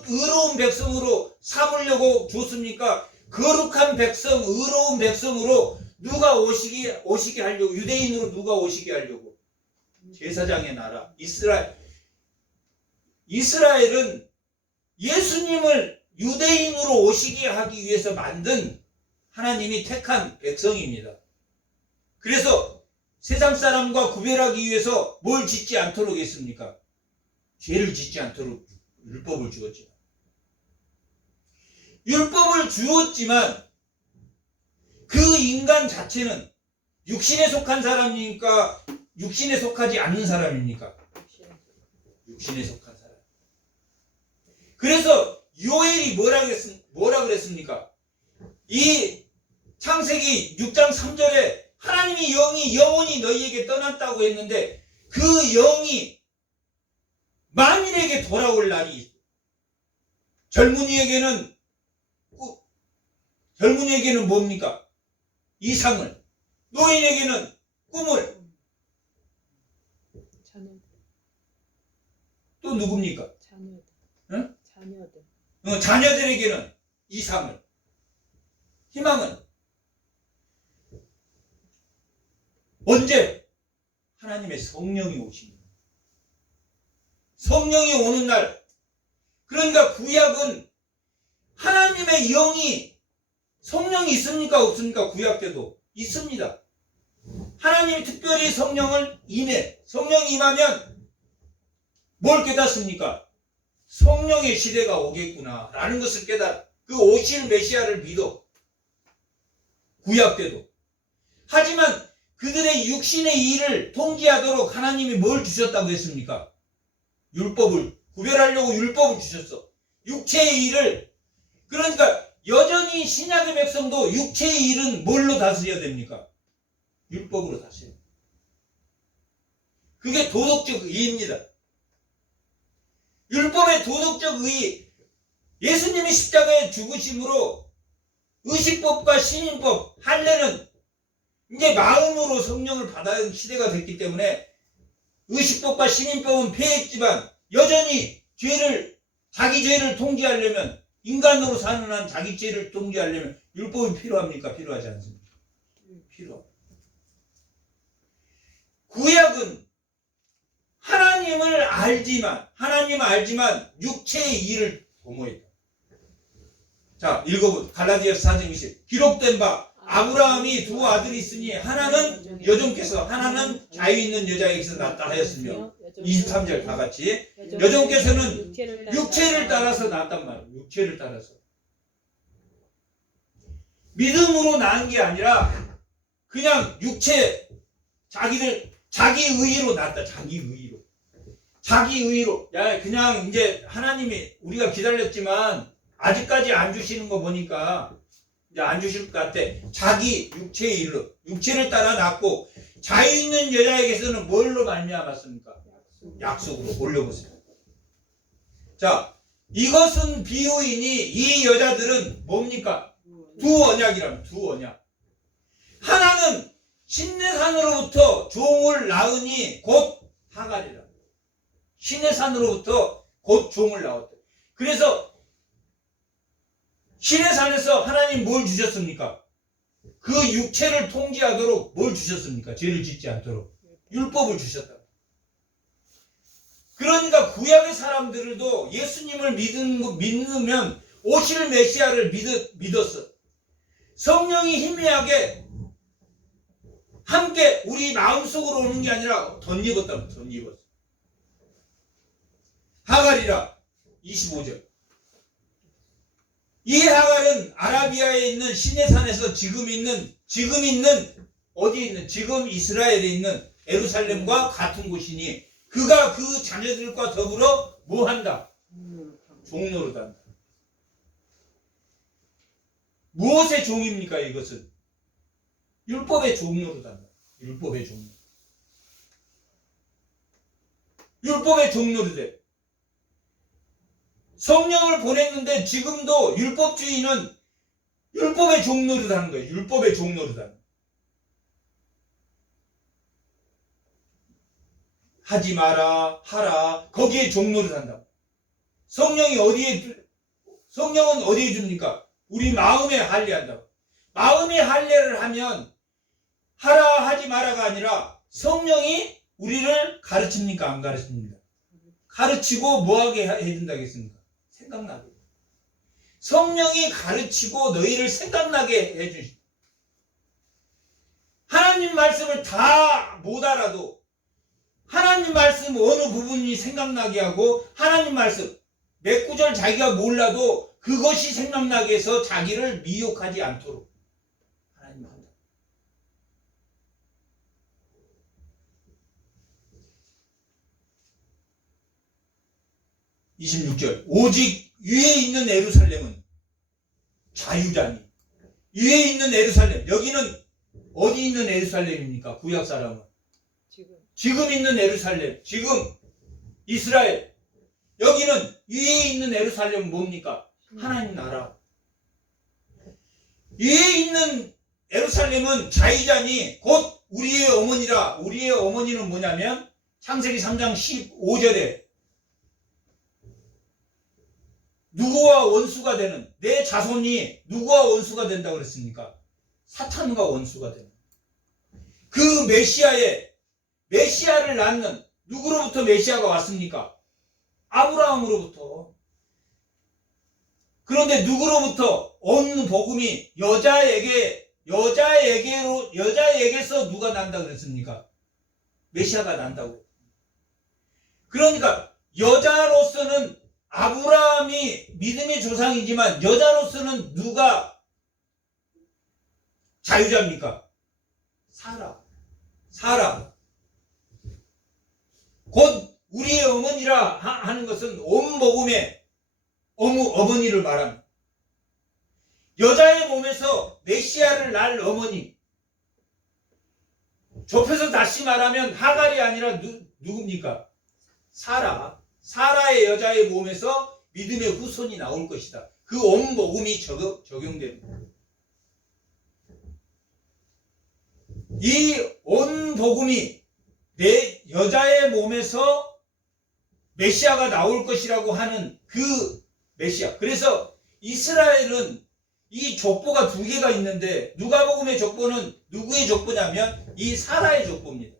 의로운 백성으로 삼으려고 줬습니까? 거룩한 백성, 의로운 백성으로 누가 오시게 하려고, 유대인으로 누가 오시게 하려고? 제사장의 나라, 이스라엘은 예수님을 유대인으로 오시게 하기 위해서 만든 하나님이 택한 백성입니다. 그래서 세상 사람과 구별하기 위해서 뭘 짓지 않도록 했습니까? 죄를 짓지 않도록 율법을 주었죠. 율법을 주었지만 그 인간 자체는 육신에 속한 사람입니까? 육신에 속하지 않는 사람입니까? 육신에 속한 사람. 그래서 요엘이 뭐라 그랬습니까? 이 창세기 6장 3절에 하나님이 영원히 너희에게 떠났다고 했는데 그 영이 만일에게 돌아올 날이 있어요. 젊은이에게는 뭡니까? 이상을. 노인에게는 꿈을. 자녀들. 또 누굽니까? 자녀들. 응? 자녀들. 자녀들에게는 이상을, 희망은 언제? 하나님의 성령이 오십니다. 성령이 오는 날. 그러니까 구약은 하나님의 영이, 성령이 있습니까 없습니까? 구약 때도 있습니다. 하나님이 특별히 성령을 성령이 임하면 뭘 깨닫습니까? 성령의 시대가 오겠구나 라는 것을 그 오실 메시아를 믿어. 구약 때도. 하지만 그들의 육신의 일을 통제하도록 하나님이 뭘 주셨다고 했습니까? 율법을 구별하려고 율법을 주셨어. 육체의 일을. 그러니까 여전히 신약의 백성도 육체의 일은 뭘로 다스려야 됩니까? 율법으로 다스려야 됩니다. 그게 도덕적 의의입니다. 율법의 도덕적 의의. 예수님이 십자가에 죽으심으로 의식법과 신인법, 할례는 이제 마음으로 성령을 받아야 시대가 됐기 때문에 의식법과 신인법은 폐했지만 여전히 자기 죄를 통제하려면, 인간으로 사는 한 자기 죄를 통제하려면 율법이 필요합니까? 필요하지 않습니까? 필요합니다. 구약은 하나님을 알지만 육체의 일을 도모했다. 자, 읽어보세요. 갈라디아서 4장 20. 기록된 바 아브라함이 두 아들이 있으니 하나는 여종께서, 하나는 자유 있는 여자에게서 낳았다 하였으며, 23절 다 같이, 여종께서는 육체를 따라서 낳았단 말이에요. 육체를 따라서. 믿음으로 낳은 게 아니라 그냥 자기 의의로 낳았다. 자기 의의로. 야, 그냥 이제 하나님이, 우리가 기다렸지만 아직까지 안 주시는 거 보니까 이제 안 주실 것 같아. 자기 육체의 일로, 육체를 따라 낳고, 자유 있는 여자에게서는 뭘로 말미암았습니까? 약속으로. 올려보세요. 자, 이것은 비유이니 이 여자들은 뭡니까? 두 언약이랍니다. 두 언약. 하나는 신의 산으로부터 종을 낳으니 곧 하갈이라. 신의 산으로부터 곧 종을 낳았대. 그래서 신의 산에서 하나님 뭘 주셨습니까? 그 육체를 통제하도록 뭘 주셨습니까? 죄를 짓지 않도록 율법을 주셨다. 그러니까 구약의 사람들도 예수님을 믿으면 오실 메시아를 믿었어. 성령이 희미하게 함께 우리 마음속으로 오는 게 아니라 덧입었다. 덧입었어. 하갈이라. 25절. 이 하갈은 아라비아에 있는 시내산에서 지금 이스라엘에 있는 에루살렘과 같은 곳이니 그가 그 자녀들과 더불어 뭐 한다? 종노릇 한다. 무엇의 종입니까? 이것은 율법의 종노릇 한다. 율법의 종노릇에 성령을 보냈는데 지금도 율법주의는 율법의 종노릇 하는 거예요. 율법의 종노릇 하는. 하지 마라, 하라. 거기에 종노릇 한다. 성령은 어디에 줍니까? 우리 마음에 할례한다. 마음의 할례를 하면 하라, 하지 마라가 아니라 성령이 우리를 가르칩니까? 안 가르칩니까? 가르치고 뭐하게 해준다고 했습니까? 생각나게. 성령이 가르치고 너희를 생각나게 해주시. 하나님 말씀을 다 못 알아도 하나님 말씀 어느 부분이 생각나게 하고 하나님 말씀 몇 구절 자기가 몰라도 그것이 생각나게 해서 자기를 미혹하지 않도록 하나님 한다. 26절. 오직 위에 있는 에루살렘은 자유자니. 위에 있는 에루살렘. 여기는 어디 있는 에루살렘입니까? 구약 사람은. 지금 있는 에루살렘. 지금 이스라엘. 여기는 위에 있는 에루살렘은 뭡니까? 하나님 나라. 위에 있는 에루살렘은 자유자니 곧 우리의 어머니라. 우리의 어머니는 뭐냐면 창세기 3장 15절에 누구와 원수가 되는, 내 자손이 누구와 원수가 된다고 그랬습니까? 사탄과 원수가 되는. 그 메시아를 낳는, 누구로부터 메시아가 왔습니까? 아브라함으로부터. 그런데 누구로부터 온 복음이 여자에게서 누가 난다 그랬습니까? 메시아가 난다고. 그러니까 여자로서는 아브라함이 믿음의 조상이지만 여자로서는 누가 자유자입니까? 사라. 곧 우리의 어머니라 하는 것은 온 복음의 어머니를 말합니다. 여자의 몸에서 메시아를 낳을 어머니. 좁혀서 다시 말하면 하갈이 아니라 누굽니까? 사라의 여자의 몸에서 믿음의 후손이 나올 것이다. 그 온 복음이 적용됩니다. 이 온 복음이 내 여자의 몸에서 메시아가 나올 것이라고 하는 그 메시아. 그래서 이스라엘은 이 족보가 두 개가 있는데 누가복음의 족보는 누구의 족보냐면 이 사라의 족보입니다.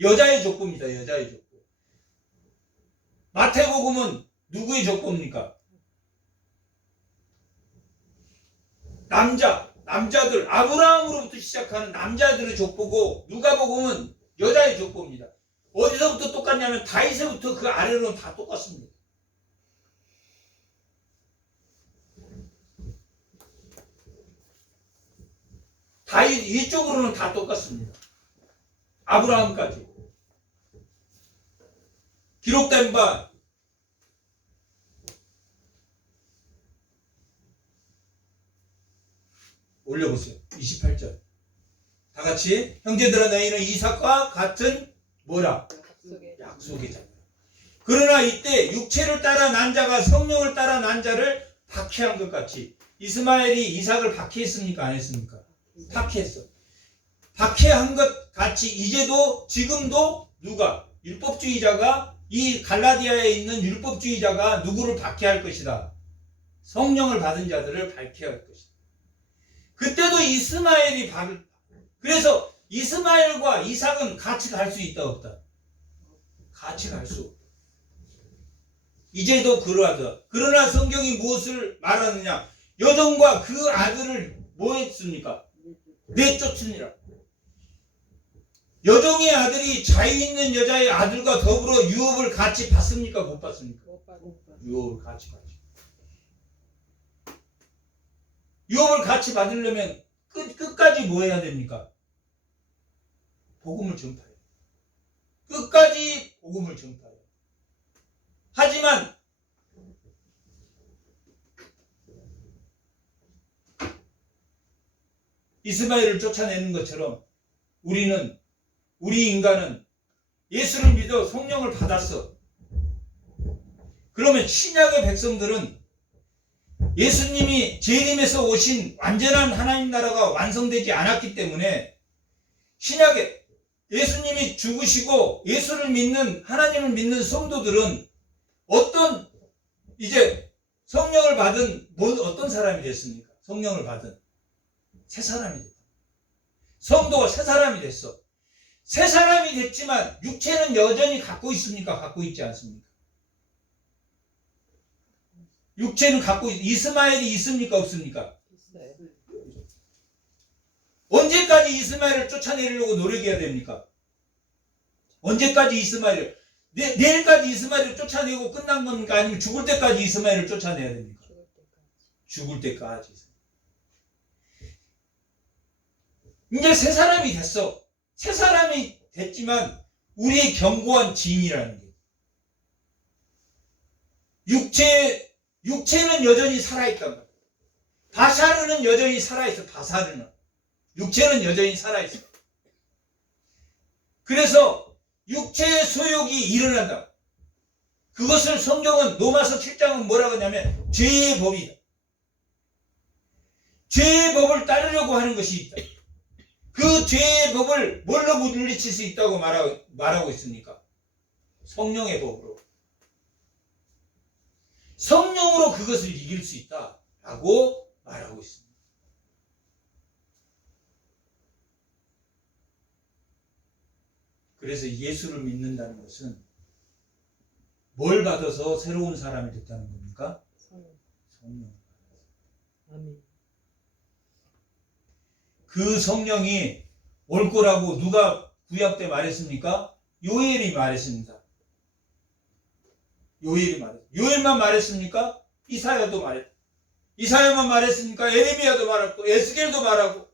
여자의 족보입니다. 여자의 족보. 마태복음은 누구의 족보입니까? 남자들, 아브라함으로부터 시작하는 남자들의 족보고 누가복음은 여자의 족보입니다. 어디서부터 똑같냐면 다윗에부터 그 아래로는 다 똑같습니다. 다윗 위쪽으로는 다 똑같습니다. 아브라함까지. 기록된 바 올려보세요. 28절. 다 같이 형제들아 너희는 이삭과 같은 뭐라? 약속의 자녀. 그러나 이때 육체를 따라 난 자가 성령을 따라 난 자를 박해한 것 같이 이스마엘이 이삭을 박해했습니까? 안 했습니까? 박해했어. 박해한 것 같이 이제도 지금도 누가? 율법주의자가 이 갈라디아에 있는 율법주의자가 누구를 박해할 것이다? 성령을 받은 자들을 박해할 것이다. 그때도 이스마엘이 그래서 이스마엘과 이삭은 같이 갈 수 있다 없다? 같이 갈 수 없다. 이제도 그러하다. 그러나 성경이 무엇을 말하느냐? 여종과 그 아들을 뭐 했습니까? 내쫓으니라. 여종의 아들이 자유 있는 여자의 아들과 더불어 유업을 같이 받습니까? 못 받습니까? 유업을 같이 받죠. 유업을 같이 받으려면 끝까지 뭐 해야 됩니까? 복음을 전파해요. 끝까지 복음을 전파해요. 하지만 이스마엘을 쫓아내는 것처럼 우리 인간은 예수를 믿어 성령을 받았어. 그러면 신약의 백성들은 예수님이 재림에서 오신 완전한 하나님 나라가 완성되지 않았기 때문에 신약에 예수님이 죽으시고 예수를 믿는 하나님을 믿는 성도들은 어떤 이제 성령을 받은 어떤 사람이 됐습니까? 성령을 받은 새 사람이 됐다. 성도가 새 사람이 됐어. 새 사람이 됐지만 육체는 여전히 갖고 있습니까? 갖고 있지 않습니까? 육체는 갖고 이스마엘이 있습니까? 없습니까? 네. 언제까지 이스마엘을 쫓아내려고 노력해야 됩니까? 언제까지 이스마엘을 내일까지 이스마엘을 쫓아내고 끝난 겁니까? 아니면 죽을 때까지 이스마엘을 쫓아내야 됩니까? 죽을 때까지. 이제 새 사람이 됐어. 새 사람이 됐지만 우리의 견고한 짐이라는 게 육체는 여전히 살아있단 말이야. 바사르는 여전히 살아있어. 바사르는 육체는 여전히 살아있어. 그래서 육체의 소욕이 일어난다. 그것을 성경은 로마서 7장은 뭐라고 하냐면 죄의 법이다. 죄의 법을 따르려고 하는 것이 있다. 그 죄의 법을 뭘로 물리칠 수 있다고 말하고 있습니까? 성령의 법으로. 성령으로 그것을 이길 수 있다라고 말하고 있습니다. 그래서 예수를 믿는다는 것은 뭘 받아서 새로운 사람이 됐다는 겁니까? 성령. 아멘. 그 성령이 올 거라고 누가 구약 때 말했습니까? 요엘이 말했습니다. 요엘만 말했습니까? 이사야도 말했다. 이사야만 말했으니까 에레미야도 말했고 에스겔도 말하고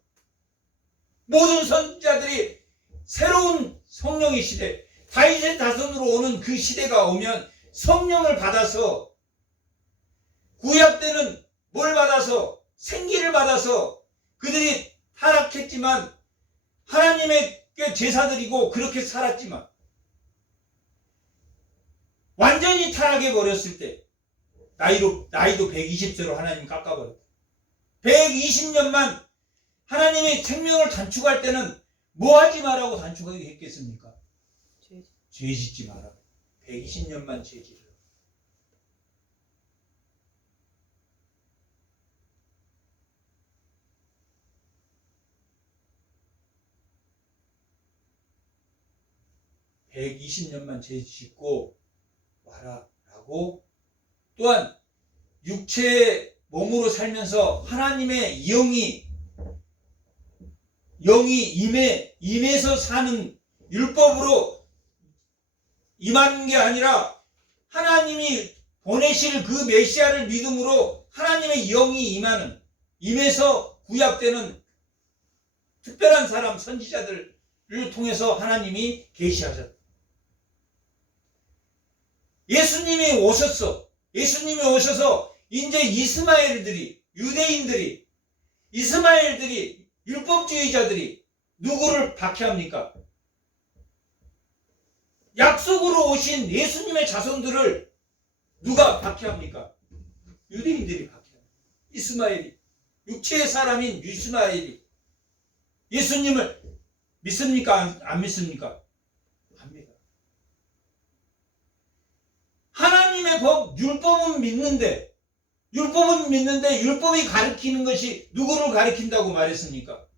모든 선지자들이 새로운 성령의 시대, 다윗의 자손으로 오는 그 시대가 오면 성령을 받아서 구약 때는 뭘 받아서 생기를 받아서 그들이 타락했지만 하나님에게 제사드리고 그렇게 살았지만 완전히 타락해 버렸을 때 나이도 120세로 하나님 깎아버렸다. 120년만 하나님의 생명을 단축할 때는 뭐 하지 말라고 단축하게 했겠습니까? 죄 짓지 마라. 120년만 죄 지으라. (120년만) 죄 짓고 와라 라고. 또한 육체의 몸으로 살면서 하나님의 영이 임해서 사는 율법으로 임하는 게 아니라 하나님이 보내실 그 메시아를 믿음으로 하나님의 영이 임해서 구약되는 특별한 사람 선지자들을 통해서 하나님이 계시하셨다. 예수님이 오셔서 이제 유대인들이 율법주의자들이 누구를 박해합니까? 약속으로 오신 예수님의 자손들을 누가 박해합니까? 유대인들이 박해합니다. 육체의 사람인 이스마엘이 예수님을 믿습니까? 안 믿습니까? 압니다. 하나님의 법, 율법은 믿는데 율법이 가르치는 것이 누구를 가르친다고 말했습니까?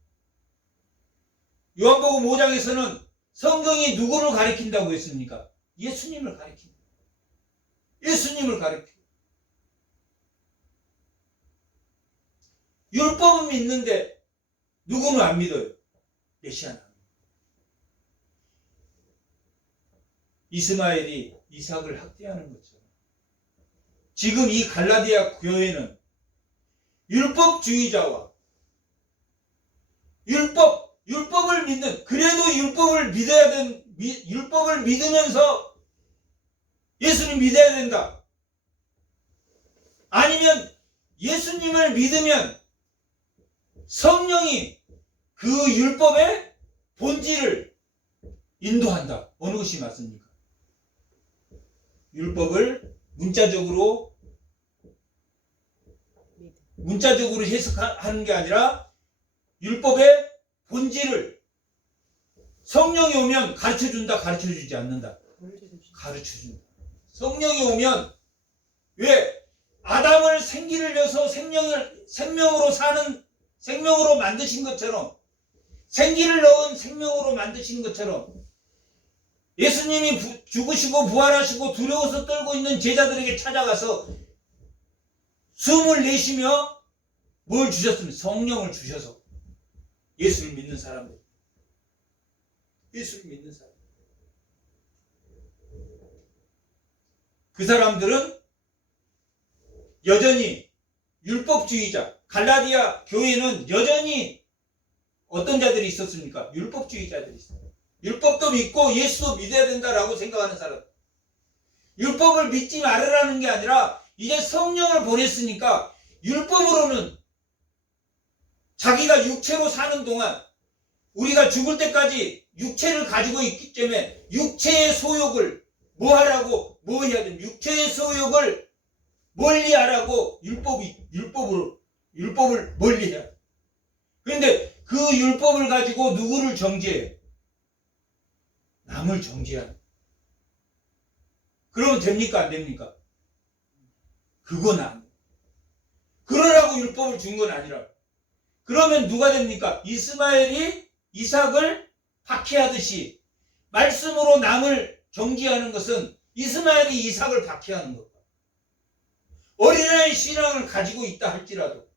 요한복음 5장에서는 성경이 누구를 가르친다고 했습니까? 예수님을 가르친다. 예수님을 가르쳐. 율법은 믿는데 누구는 안 믿어요? 메시아는 안 믿어요. 이스마엘이 이삭을 학대하는 것처럼 지금 이 갈라디아 교회는 율법주의자와 율법을 믿는, 그래도 율법을 믿으면서 예수님 믿어야 된다. 아니면 예수님을 믿으면 성령이 그 율법의 본질을 인도한다. 어느 것이 맞습니까? 율법을 문자적으로 해석하는 게 아니라 율법의 본질을 성령이 오면 가르쳐준다, 가르쳐주지 않는다? 가르쳐준다. 성령이 오면 왜 아담을 생기를 내서 생명으로 만드신 것처럼, 생기를 넣은 생명으로 만드신 것처럼 예수님이 죽으시고 부활하시고 두려워서 떨고 있는 제자들에게 찾아가서 숨을 내쉬며 뭘 주셨습니까? 성령을 주셔서 예수를 믿는 사람들, 그 사람들은 여전히 율법주의자, 갈라디아 교회는 여전히 어떤 자들이 있었습니까? 율법주의자들이 있어요. 율법도 믿고 예수도 믿어야 된다라고 생각하는 사람. 율법을 믿지 말으라는 게 아니라 이제 성령을 보냈으니까 율법으로는 자기가 육체로 사는 동안 우리가 죽을 때까지 육체를 가지고 있기 때문에 육체의 소욕을 뭐 해야 됩니까? 육체의 소욕을 멀리하라고 율법을 멀리해야 돼. 그런데 그 율법을 가지고 누구를 정죄해? 남을 정죄하는. 그러면 됩니까? 안 됩니까? 그건 아니에요. 그러라고 율법을 준 건 아니라. 그러면 누가 됩니까? 이스마엘이 이삭을 박해하듯이 말씀으로 남을 정죄하는 것은 이스마엘이 이삭을 박해하는 것. 어린아이 신앙을 가지고 있다 할지라도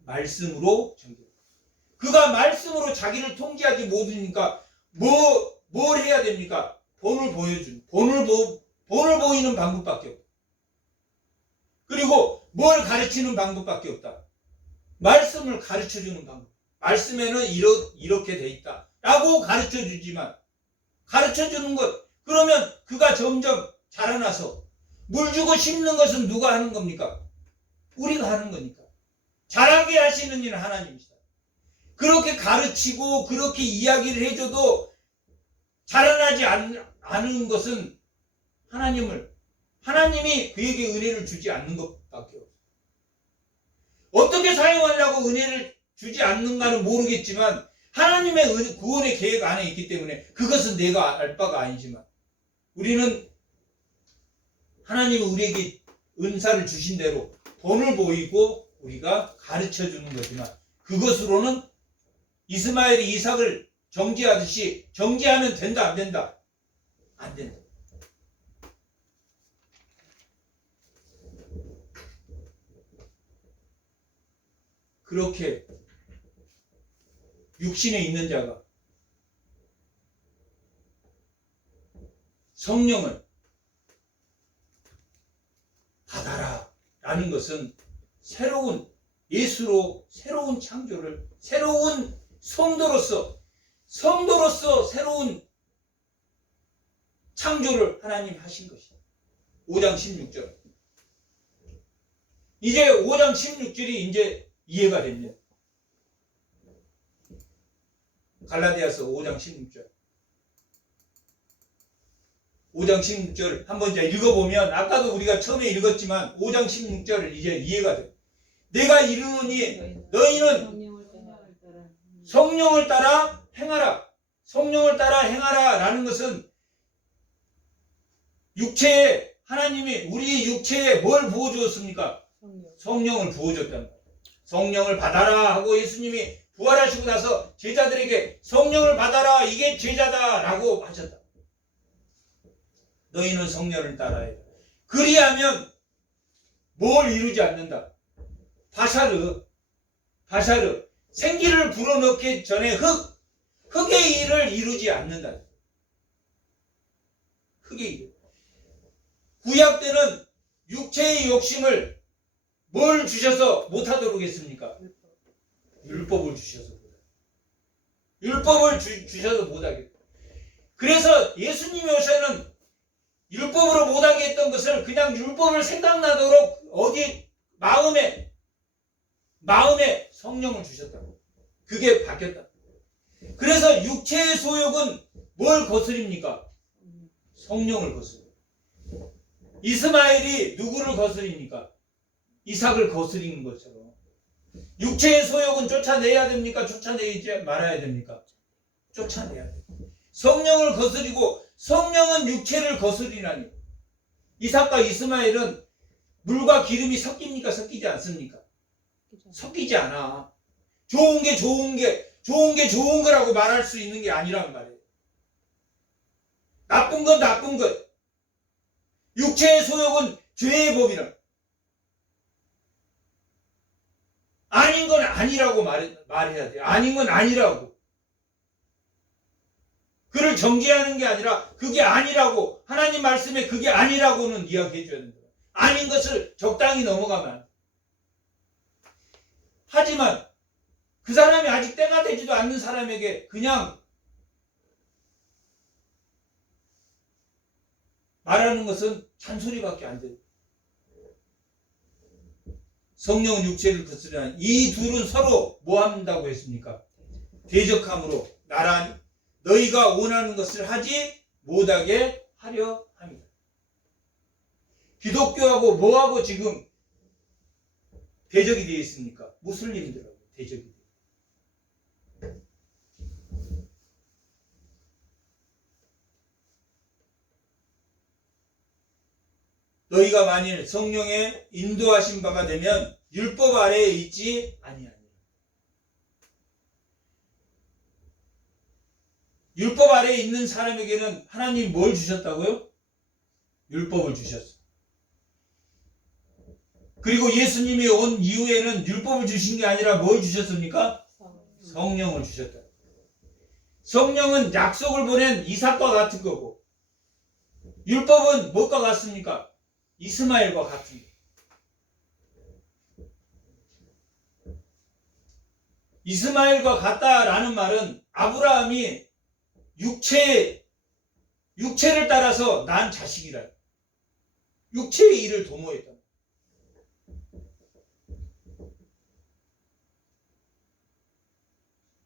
말씀으로 정죄. 그가 말씀으로 자기를 통제하지 못하니까 뭘 해야 됩니까? 본을 보여주는, 본을 보이는 방법밖에 없다. 그리고 뭘 가르치는 방법밖에 없다. 말씀을 가르쳐주는 방법. 말씀에는 이렇게 돼 있다 라고 가르쳐주지만, 가르쳐주는 것, 그러면 그가 점점 자라나서 물 주고 심는 것은 누가 하는 겁니까? 우리가 하는 거니까. 자라게 하시는 일은 하나님이시다. 그렇게 가르치고 그렇게 이야기를 해줘도 자라나지 않은 것은 하나님이 그에게 은혜를 주지 않는 것밖에 없어요. 어떻게 사용하려고 은혜를 주지 않는가는 모르겠지만 하나님의 구원의 계획 안에 있기 때문에 그것은 내가 알 바가 아니지만 우리는 하나님은 우리에게 은사를 주신 대로 본을 보이고 우리가 가르쳐주는 거지만 그것으로는 이스마엘이 이삭을 정죄하듯이 정죄하면 된다 안 된다? 안 된다. 그렇게 육신에 있는 자가 성령을 받아라 라는 것은 예수로 새로운 창조를, 새로운 성도로서 새로운 창조를 하나님 하신 것이다. 5장 16절. 이제 5장 16절이 이제 이해가 됩니다. 갈라디아서 5장 16절. 5장 16절 한번 이제 읽어보면 아까도 우리가 처음에 읽었지만 5장 16절을 이제 이해가 돼요. 내가 이르노니 너희는 성령을 따라 행하라. 성령을 따라 행하라 라는 것은 육체에 하나님이 우리 육체에 뭘 부어주었습니까? 성령을 부어줬단 말이에요. 성령을 받아라 하고 예수님이 부활하시고 나서 제자들에게 성령을 받아라 이게 제자다 라고 하셨다. 너희는 성령을 따라야 돼. 그리하면 뭘 이루지 않는다? 바샤르 생기를 불어넣기 전에 흙의 일을 이루지 않는다. 흙의 일. 구약 때는 육체의 욕심을 뭘 주셔서 못하도록 했습니까? 율법을 주셔서 못하게. 그래서 예수님이 오셔는 율법으로 못하게 했던 것을 그냥 율법을 생각나도록 어디 마음에 성령을 주셨다고. 그게 바뀌었다. 그래서 육체의 소욕은 뭘 거스립니까? 성령을 거스려. 이스마엘이 누구를 거스립니까? 이삭을 거스리는 것처럼. 육체의 소욕은 쫓아내야 됩니까? 쫓아내지 말아야 됩니까? 쫓아내야 돼. 성령을 거스리고 성령은 육체를 거스리나니. 이삭과 이스마엘은 물과 기름이 섞입니까? 섞이지 않습니까? 섞이지 않아. 좋은 게 좋은 거라고 말할 수 있는 게 아니란 말이에요. 나쁜 건 나쁜 것. 육체의 소욕은 죄의 법이라. 아닌 건 아니라고 말해야 돼요. 아닌 건 아니라고. 그를 정죄하는 게 아니라 그게 아니라고, 하나님 말씀에 그게 아니라고는 이야기해 줘야 된다. 아닌 것을 적당히 넘어가면. 하지만 그 사람이 아직 때가 되지도 않는 사람에게 그냥 말하는 것은 잔소리밖에 안 돼요. 성령은 육체를 거스르나니 이 둘은 서로 뭐 한다고 했습니까? 대적함으로 나란히 너희가 원하는 것을 하지 못하게 하려 합니다. 기독교하고 뭐하고 지금 대적이 되어 있습니까? 무슬림들하고 대적이 되어 있습니다. 너희가 만일 성령의 인도하신 바가 되면 율법 아래에 있지 아니하니라. 율법 아래에 있는 사람에게는 하나님이 뭘 주셨다고요? 율법을 주셨어. 그리고 예수님이 온 이후에는 율법을 주신 게 아니라 뭘 주셨습니까? 성령을 주셨다. 성령은 약속을 보낸 이삭과 같은 거고, 율법은 무엇과 같습니까? 이스마엘과 같은 거. 이스마엘과 같다라는 말은 아브라함이 육체를 따라서 난 자식이라. 육체의 일을 도모했다.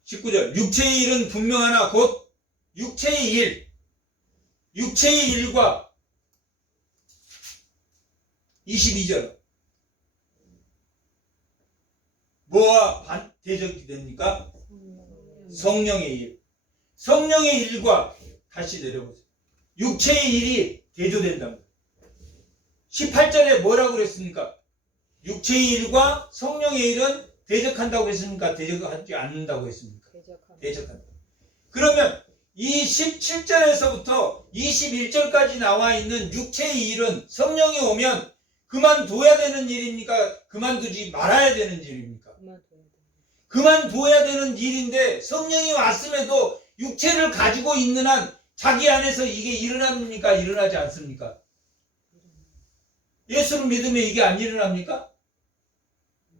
(19절) 육체의 일은 분명하나 곧 육체의 일과 22절 뭐와 반대적이 됩니까? 성령의 일. 성령의 일과 다시 내려보세요. 육체의 일이 대조된답니다. 18절에 뭐라고 그랬습니까? 육체의 일과 성령의 일은 대적한다고 했습니까? 대적하지 않는다고 했습니까? 대적한다. 그러면 이 17절에서부터 21절까지 나와 있는 육체의 일은 성령이 오면 그만둬야 되는 일입니까? 그만두지 말아야 되는 일입니까? 그만둬야 되는 일인데 성령이 왔음에도 육체를 가지고 있는 한 자기 안에서 이게 일어납니까? 일어나지 않습니까? 예수를 믿으면 이게 안 일어납니까?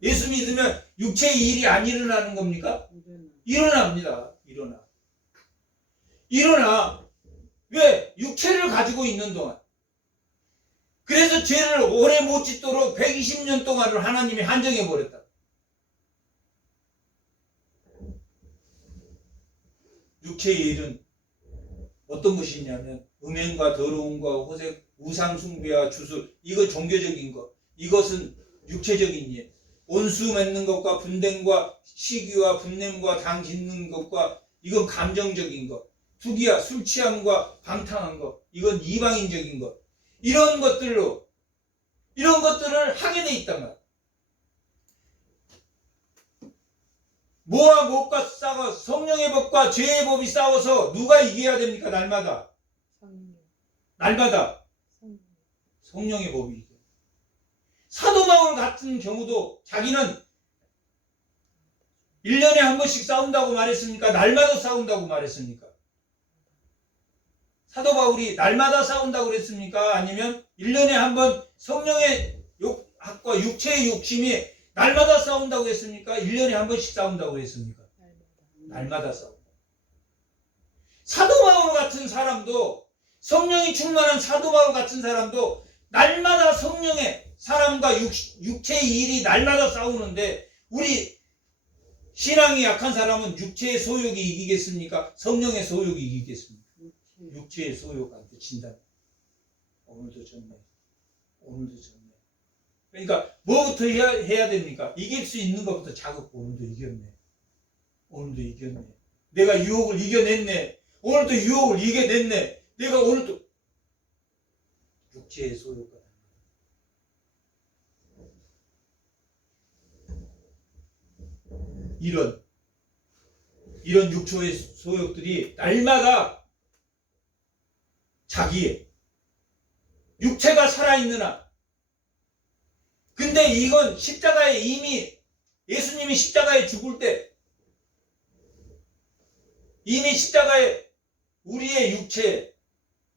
예수 믿으면 육체의 일이 안 일어나는 겁니까? 일어납니다. 일어나. 왜? 육체를 가지고 있는 동안. 그래서 죄를 오래 못 짓도록 120년 동안을 하나님이 한정해 버렸다. 육체의 일은 어떤 것이 있냐면 음행과 더러움과 호색, 우상숭배와 주술, 이거 종교적인 것, 이것은 육체적인 일. 온수 맺는 것과 분댕과 시기와 분냄과 당 짓는 것과 이건 감정적인 것. 투기와 술 취함과 방탕한 것, 이건 이방인적인 것. 이런 것들을 하게 돼 있단 말이야. 뭐와 무엇과 싸워 성령의 법과 죄의 법이 싸워서 누가 이겨야 됩니까? 날마다 성령의 법이 이겨. 사도 바울 같은 경우도 자기는 1년에 한 번씩 싸운다고 말했습니까? 날마다 싸운다고 말했습니까? 사도 바울이 날마다 싸운다고 그랬습니까? 아니면 1년에 한 번 성령의 욕과 육체의 욕심이 날마다 싸운다고 했습니까? 1년에 한 번씩 싸운다고 했습니까? 날마다 싸운다. 사도 바울 같은 사람도, 성령이 충만한 사도 바울 같은 사람도 날마다 성령의 사람과 육체의 일이 날마다 싸우는데, 우리 신앙이 약한 사람은 육체의 소욕이 이기겠습니까? 성령의 소욕이 이기겠습니까? 육체의 소욕한테 진다. 오늘도 졌네. 그러니까 뭐부터 해야 됩니까? 이길 수 있는 것부터 자극. 오늘도 이겼네. 내가 유혹을 이겨냈네. 오늘도 유혹을 이겨냈네. 내가 오늘도 육체의 소욕과 이런 육체의 소욕들이 날마다 자기의 육체가 살아있는 한. 근데 이건 십자가에 이미 예수님이 십자가에 죽을 때 이미 십자가에 우리의 육체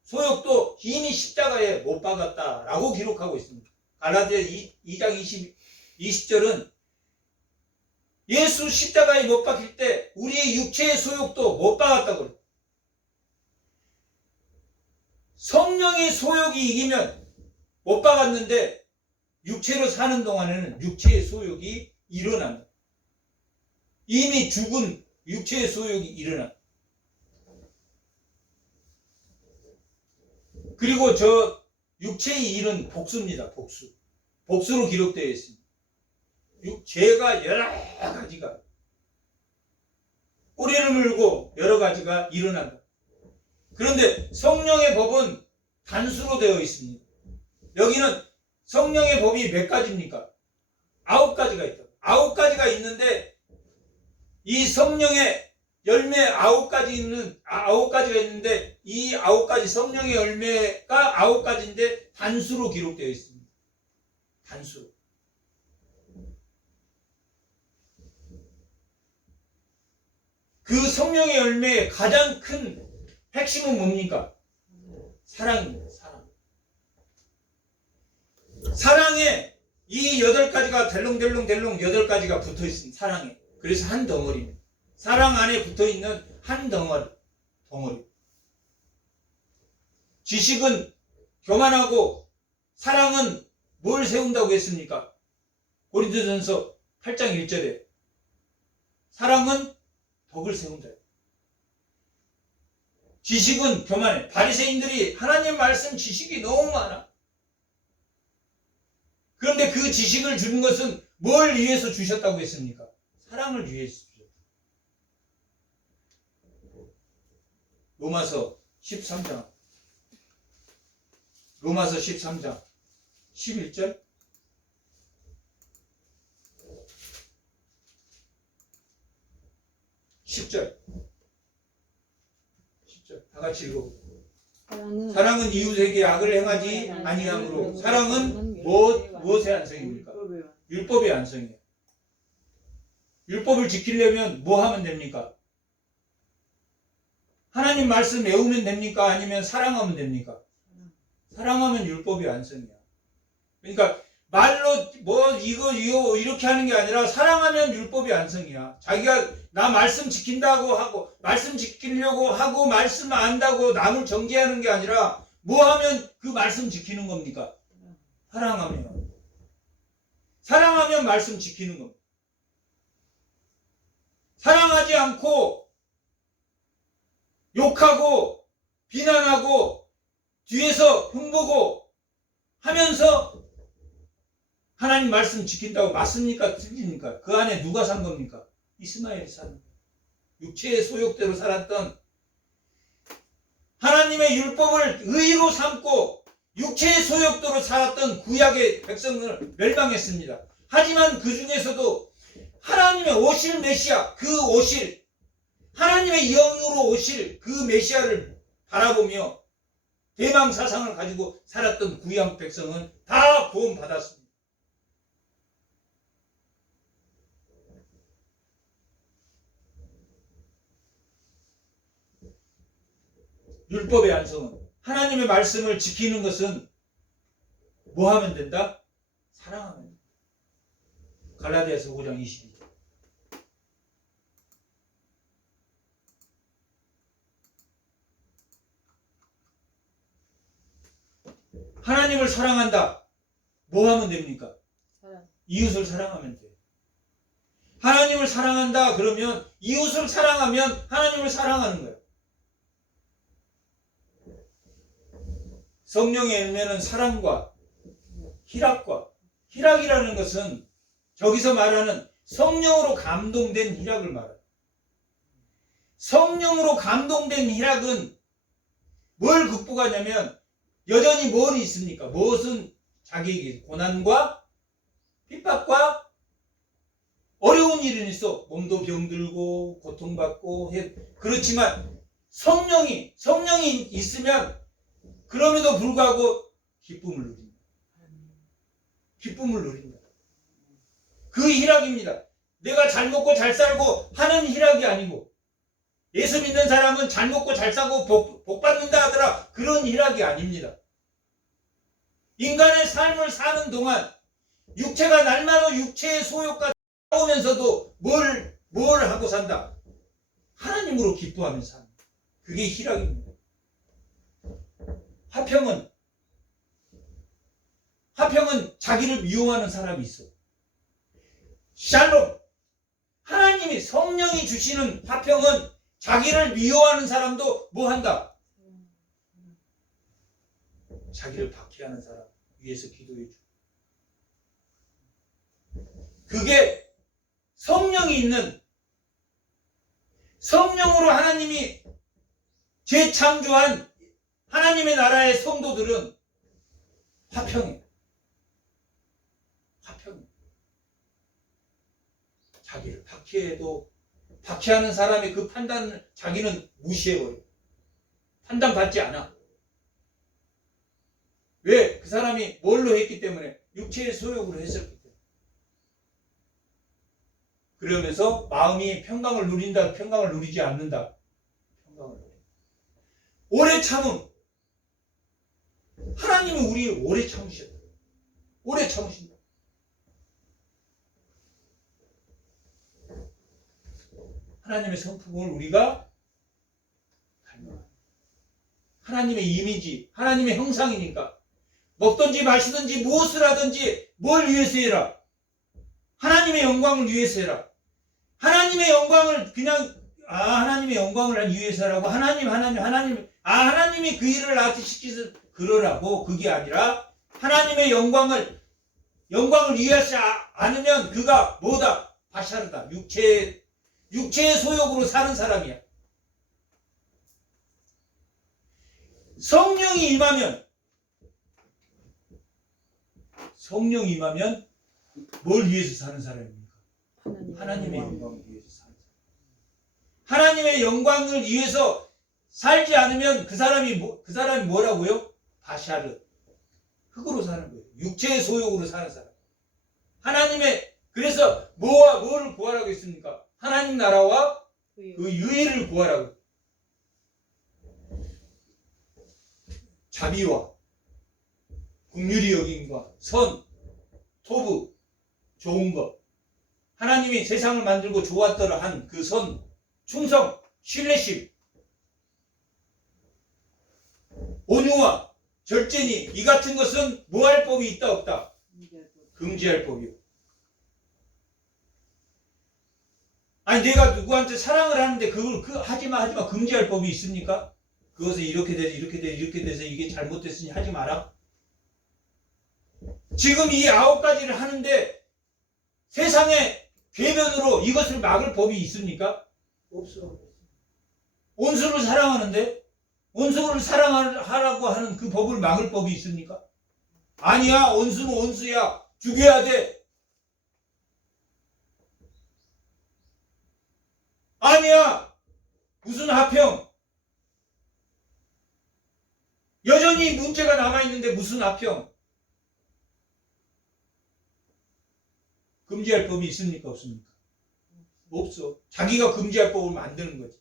소욕도 이미 십자가에 못 박았다라고 기록하고 있습니다. 갈라디아 2장 20절은 예수 십자가에 못 박힐 때 우리의 육체의 소욕도 못 박았다고 그래요. 성령의 소욕이 이기면 못 박았는데 육체로 사는 동안에는 육체의 소욕이 일어난다. 이미 죽은 육체의 소욕이 일어난다. 그리고 저 육체의 일은 복수입니다. 복수로 기록되어 있습니다. 죄가 여러 가지가 꼬리를 물고 여러 가지가 일어난다. 그런데 성령의 법은 단수로 되어 있습니다. 여기는 성령의 법이 몇 가지입니까? 9가지가 있다. 9가지가 있는데 이 성령의 열매 9가지가 있는데 이 9가지 성령의 열매가 9가지인데 단수로 기록되어 있습니다. 단수로. 그 성령의 열매의 가장 큰 핵심은 뭡니까? 사랑입니다. 사랑. 사랑에 이 8가지가 델롱델롱 8가지가 붙어 있습니다. 사랑에. 그래서 한 덩어리입니다. 사랑 안에 붙어 있는 한 덩어리. 지식은 교만하고 사랑은 뭘 세운다고 했습니까? 고린도전서 8장 1절에 사랑은 덕을 세운다. 지식은 교만해. 바리새인들이 하나님 말씀 지식이 너무 많아. 그런데 그 지식을 주는 것은 뭘 위해서 주셨다고 했습니까? 사랑을 위해서 주셨다. 로마서 13장 11절 10절 다 같이 읽어볼게요. 사랑은 이웃에게 악을 행하지 아니함으로. 사랑은 무엇의 안성입니까? 율법의 안성이에요. 율법을 지키려면 뭐 하면 됩니까? 하나님 말씀 외우면 됩니까? 아니면 사랑하면 됩니까? 사랑하면 율법의 안성이야. 그러니까 말로 뭐 이거 이렇게 하는 게 아니라 사랑하면 율법의 안성이야. 자기가 나 말씀 지킨다고 하고 말씀 지키려고 하고 말씀 안다고 남을 정죄하는 게 아니라 뭐 하면 그 말씀 지키는 겁니까? 사랑하면 말씀 지키는 겁니다. 사랑하지 않고 욕하고 비난하고 뒤에서 흉보고 하면서 하나님 말씀 지킨다고 맞습니까? 틀립니까? 그 안에 누가 산 겁니까? 이스마엘이 산 거예요. 육체의 소욕대로 살았던, 하나님의 율법을 의로 삼고 육체의 소욕대로 살았던 구약의 백성을 멸망했습니다. 하지만 그 중에서도 하나님의 오실 메시아, 그 오실 하나님의 영으로 오실 그 메시아를 바라보며 대망 사상을 가지고 살았던 구약 백성은 다 구원받았습니다. 율법의 안성은, 하나님의 말씀을 지키는 것은 뭐 하면 된다? 사랑하면 된다. 갈라디아서 5장 22절. 하나님을 사랑한다. 뭐 하면 됩니까? 이웃을 사랑하면 돼요. 하나님을 사랑한다 그러면 이웃을 사랑하면 하나님을 사랑하는 거예요. 성령의 열매는 사랑과 희락과, 희락이라는 것은 저기서 말하는 성령으로 감동된 희락을 말해요. 성령으로 감동된 희락은 뭘 극복하냐면 여전히 뭘 있습니까? 무엇은 자기에게 고난과 핍박과 어려운 일은 있어. 몸도 병들고 고통받고 그렇지만 성령이 있으면 그럼에도 불구하고 기쁨을 누린다. 기쁨을 누린다. 그 희락입니다. 내가 잘 먹고 잘 살고 하는 희락이 아니고, 예수 믿는 사람은 잘 먹고 잘 살고 복 받는다 하더라, 그런 희락이 아닙니다. 인간의 삶을 사는 동안 육체가 날마다 육체의 소욕과 싸우면서도 뭘 하고 산다? 하나님으로 기뻐하면서 산다. 그게 희락입니다. 화평은 자기를 미워하는 사람이 있어. 샬롬, 하나님이 성령이 주시는 화평은 자기를 미워하는 사람도 뭐 한다? 자기를 박해하는 사람 위해서 기도해 줘. 그게 성령이 있는, 성령으로 하나님이 재창조한 하나님의 나라의 성도들은 화평해. 화평해. 자기를 박해해도 박해하는 사람의 그 판단을 자기는 무시해버려. 판단받지 않아. 왜? 그 사람이 뭘로 했기 때문에? 육체의 소욕으로 했었기 때문에. 그러면서 마음이 평강을 누린다, 평강을 누리지 않는다. 평강을 누린다. 오래 참음. 하나님이 우리 오래 참으셨다. 오래 참으신다. 하나님의 성품을 우리가 닮아가는 하나님의 이미지, 하나님의 형상이니까 먹든지 마시든지 무엇을 하든지 뭘 위해서 해라? 하나님의 영광을 위해서 해라. 하나님의 영광을 그냥 하나님의 영광을 위해서 하라고 하나님이 그 일을 나한테 시키서 그러라고 그게 아니라 하나님의 영광을 위하지 않으면 그가 뭐다? 바샤르다. 육체의 소욕으로 사는 사람이야. 성령이 임하면 뭘 위해서 사는 사람입니까? 하나님의 영광을 위해서 사는 사람. 하나님의 영광을 위해서 살지 않으면 그 사람이 뭐라고요? 바샤르. 흑으로 사는 거예요. 육체의 소욕으로 사는 사람. 그래서 뭐를 구하라고 했습니까? 하나님 나라와 그 유의를 구하라고. 자비와 긍휼히 여김과 선, 토부, 좋은 것. 하나님이 세상을 만들고 좋았더라 한 그 선, 충성, 신뢰심, 온유와 절제니 이 같은 것은 뭐 할 법이 있다 없다? 금지할 법이요. 아니 내가 누구한테 사랑을 하는데 그걸 하지마 금지할 법이 있습니까? 그것을 이렇게 돼서 이게 잘못됐으니 하지 마라. 지금 이 9가지를 하는데 세상의 궤변으로 이것을 막을 법이 있습니까? 없어. 원수를 사랑하는데 원수를 사랑하라고 하는 그 법을 막을 법이 있습니까? 아니야. 원수는 원수야. 죽여야 돼. 아니야. 무슨 화평. 여전히 문제가 남아있는데 무슨 화평. 금지할 법이 있습니까? 없습니까? 없어. 자기가 금지할 법을 만드는 거지.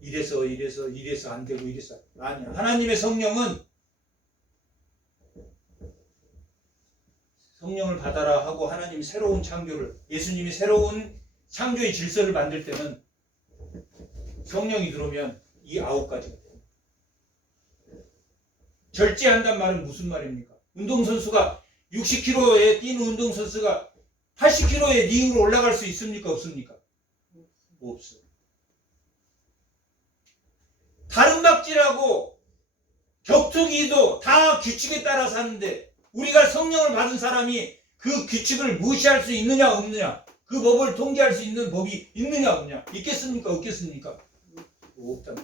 이래서 안 되고 이래서. 아니야. 하나님의 성령은 성령을 받아라 하고 하나님이 새로운 창조를, 예수님이 새로운 창조의 질서를 만들 때는 성령이 들어오면 이 9가지가 돼요. 절제한단 말은 무슨 말입니까? 운동선수가 60km에 뛰는 운동선수가 80km의 링으로 올라갈 수 있습니까? 없습니까? 없어. 다른박질하고 격투기도 다 규칙에 따라 사는데 우리가 성령을 받은 사람이 그 규칙을 무시할 수 있느냐 없느냐, 그 법을 통제할 수 있는 법이 있느냐 없느냐, 있겠습니까? 없겠습니까? 없다.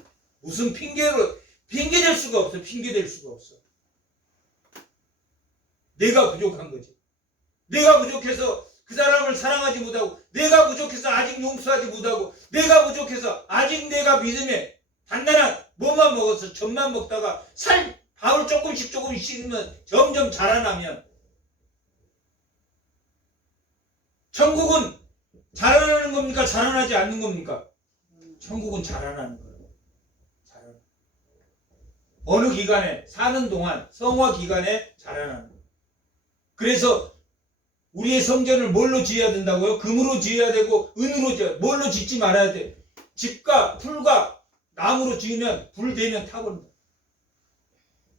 무슨 핑계될 수가 없어. 핑계될 수가 없어. 내가 부족한 거지. 내가 부족해서 그 사람을 사랑하지 못하고, 내가 부족해서 아직 용서하지 못하고, 내가 부족해서 아직 내가 믿음에 단단한 뭐만 먹어서 젖만 먹다가 밥을 조금씩 씹으면 점점 자라나면, 천국은 자라나는 겁니까? 자라나지 않는 겁니까? 천국은 자라나는 거예요. 어느 기간에 사는 동안, 성화 기간에 자라나는 거예요. 그래서 우리의 성전을 뭘로 지어야 된다고요? 금으로 지어야 되고 은으로 지어야, 뭘로 짓지 말아야 돼? 집과 풀과 나무로 지으면 불 되면 타버린다.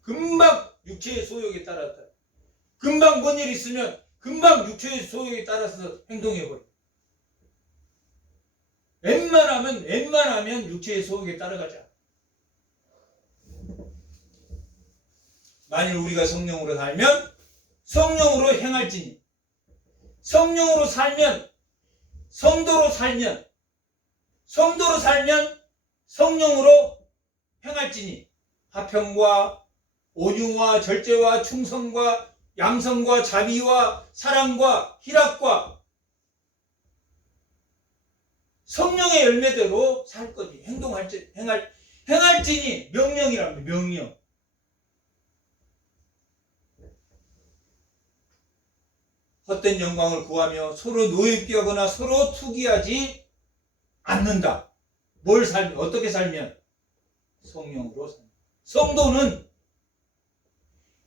금방 육체의 소욕에 따라서, 금방 뭔 일 있으면 금방 육체의 소욕에 따라서 행동해버려. 웬만하면 육체의 소욕에 따라가자. 만일 우리가 성령으로 살면 성령으로 행할지니, 성령으로 살면, 성도로 살면 성령으로 행할지니, 화평과 온유와 절제와 충성과 양성과 자비와 사랑과 희락과 성령의 열매대로 살 거지. 행할지니 명령이랍니다. 명령. 헛된 영광을 구하며 서로 노엽게 하거나 서로 투기하지 않는다. 어떻게 살면? 성령으로 살면. 성도는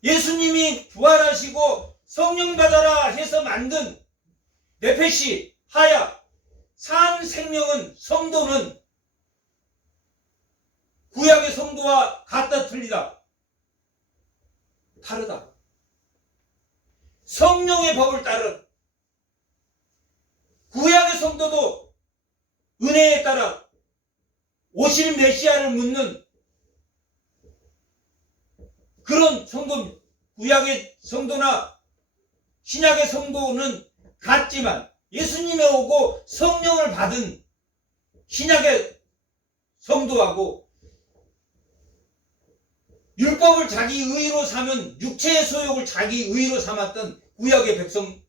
예수님이 부활하시고 성령 받아라 해서 만든 네페시, 하야, 산 생명은 성도는 구약의 성도와 같다 틀리다? 다르다. 성령의 법을 따른 구약의 성도도 은혜에 따라 오실 메시아를 묻는 그런 성도, 구약의 성도나 신약의 성도는 같지만 예수님에 오고 성령을 받은 신약의 성도하고 율법을 자기 의로 삼은 육체의 소욕을 자기 의로 삼았던 구약의 백성,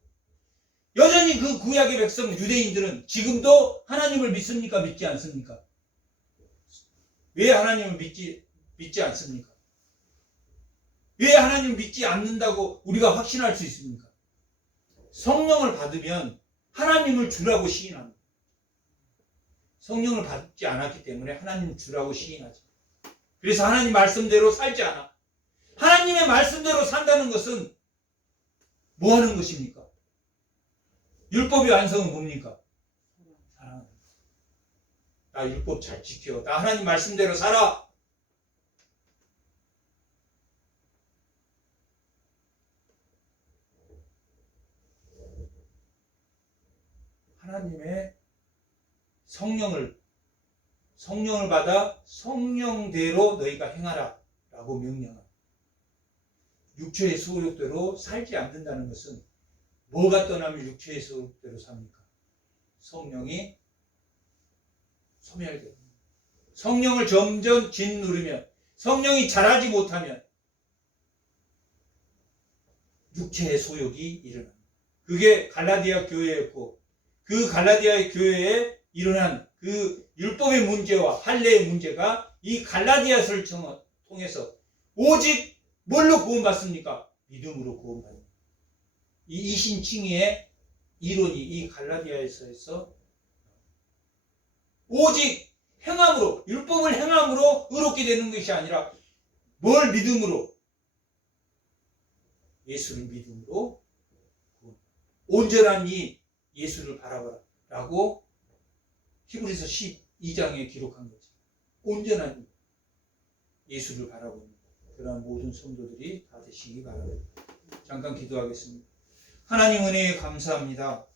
여전히 그 구약의 백성 유대인들은 지금도 하나님을 믿습니까? 믿지 않습니까? 왜 하나님을 믿지 않습니까? 왜 하나님을 믿지 않는다고 우리가 확신할 수 있습니까? 성령을 받으면 하나님을 주라고 시인합니다. 성령을 받지 않았기 때문에 하나님을 주라고 시인하죠. 그래서 하나님 말씀대로 살지 않아. 하나님의 말씀대로 산다는 것은 뭐 하는 것입니까? 율법의 완성은 뭡니까? 사랑하는 것. 나 율법 잘 지켜. 나 하나님 말씀대로 살아. 하나님의 성령을 받아 성령대로 너희가 행하라 라고 명령합니다. 육체의 소욕대로 살지 않는다는 것은 뭐가 떠나면 육체의 소욕대로 삽니까? 성령이 소멸되고 성령을 점점 짓누르면 성령이 자라지 못하면 육체의 소욕이 일어납니다. 그게 갈라디아 교회였고 그 갈라디아 교회에 일어난 그 율법의 문제와 할례의 문제가 이 갈라디아서를 통해서 오직 뭘로 구원받습니까? 믿음으로 구원받습니다. 이 이신칭의의 이론이 이 갈라디아서에서 오직 행함으로, 율법을 행함으로 의롭게 되는 것이 아니라 뭘 믿음으로? 예수를 믿음으로 온전한 이 예수를 바라보라 라고 히브리서 12장에 기록한 거죠. 온전한 예수를 바라보는 그러한 모든 성도들이 다 되시기 바랍니다. 잠깐 기도하겠습니다. 하나님 은혜에 감사합니다.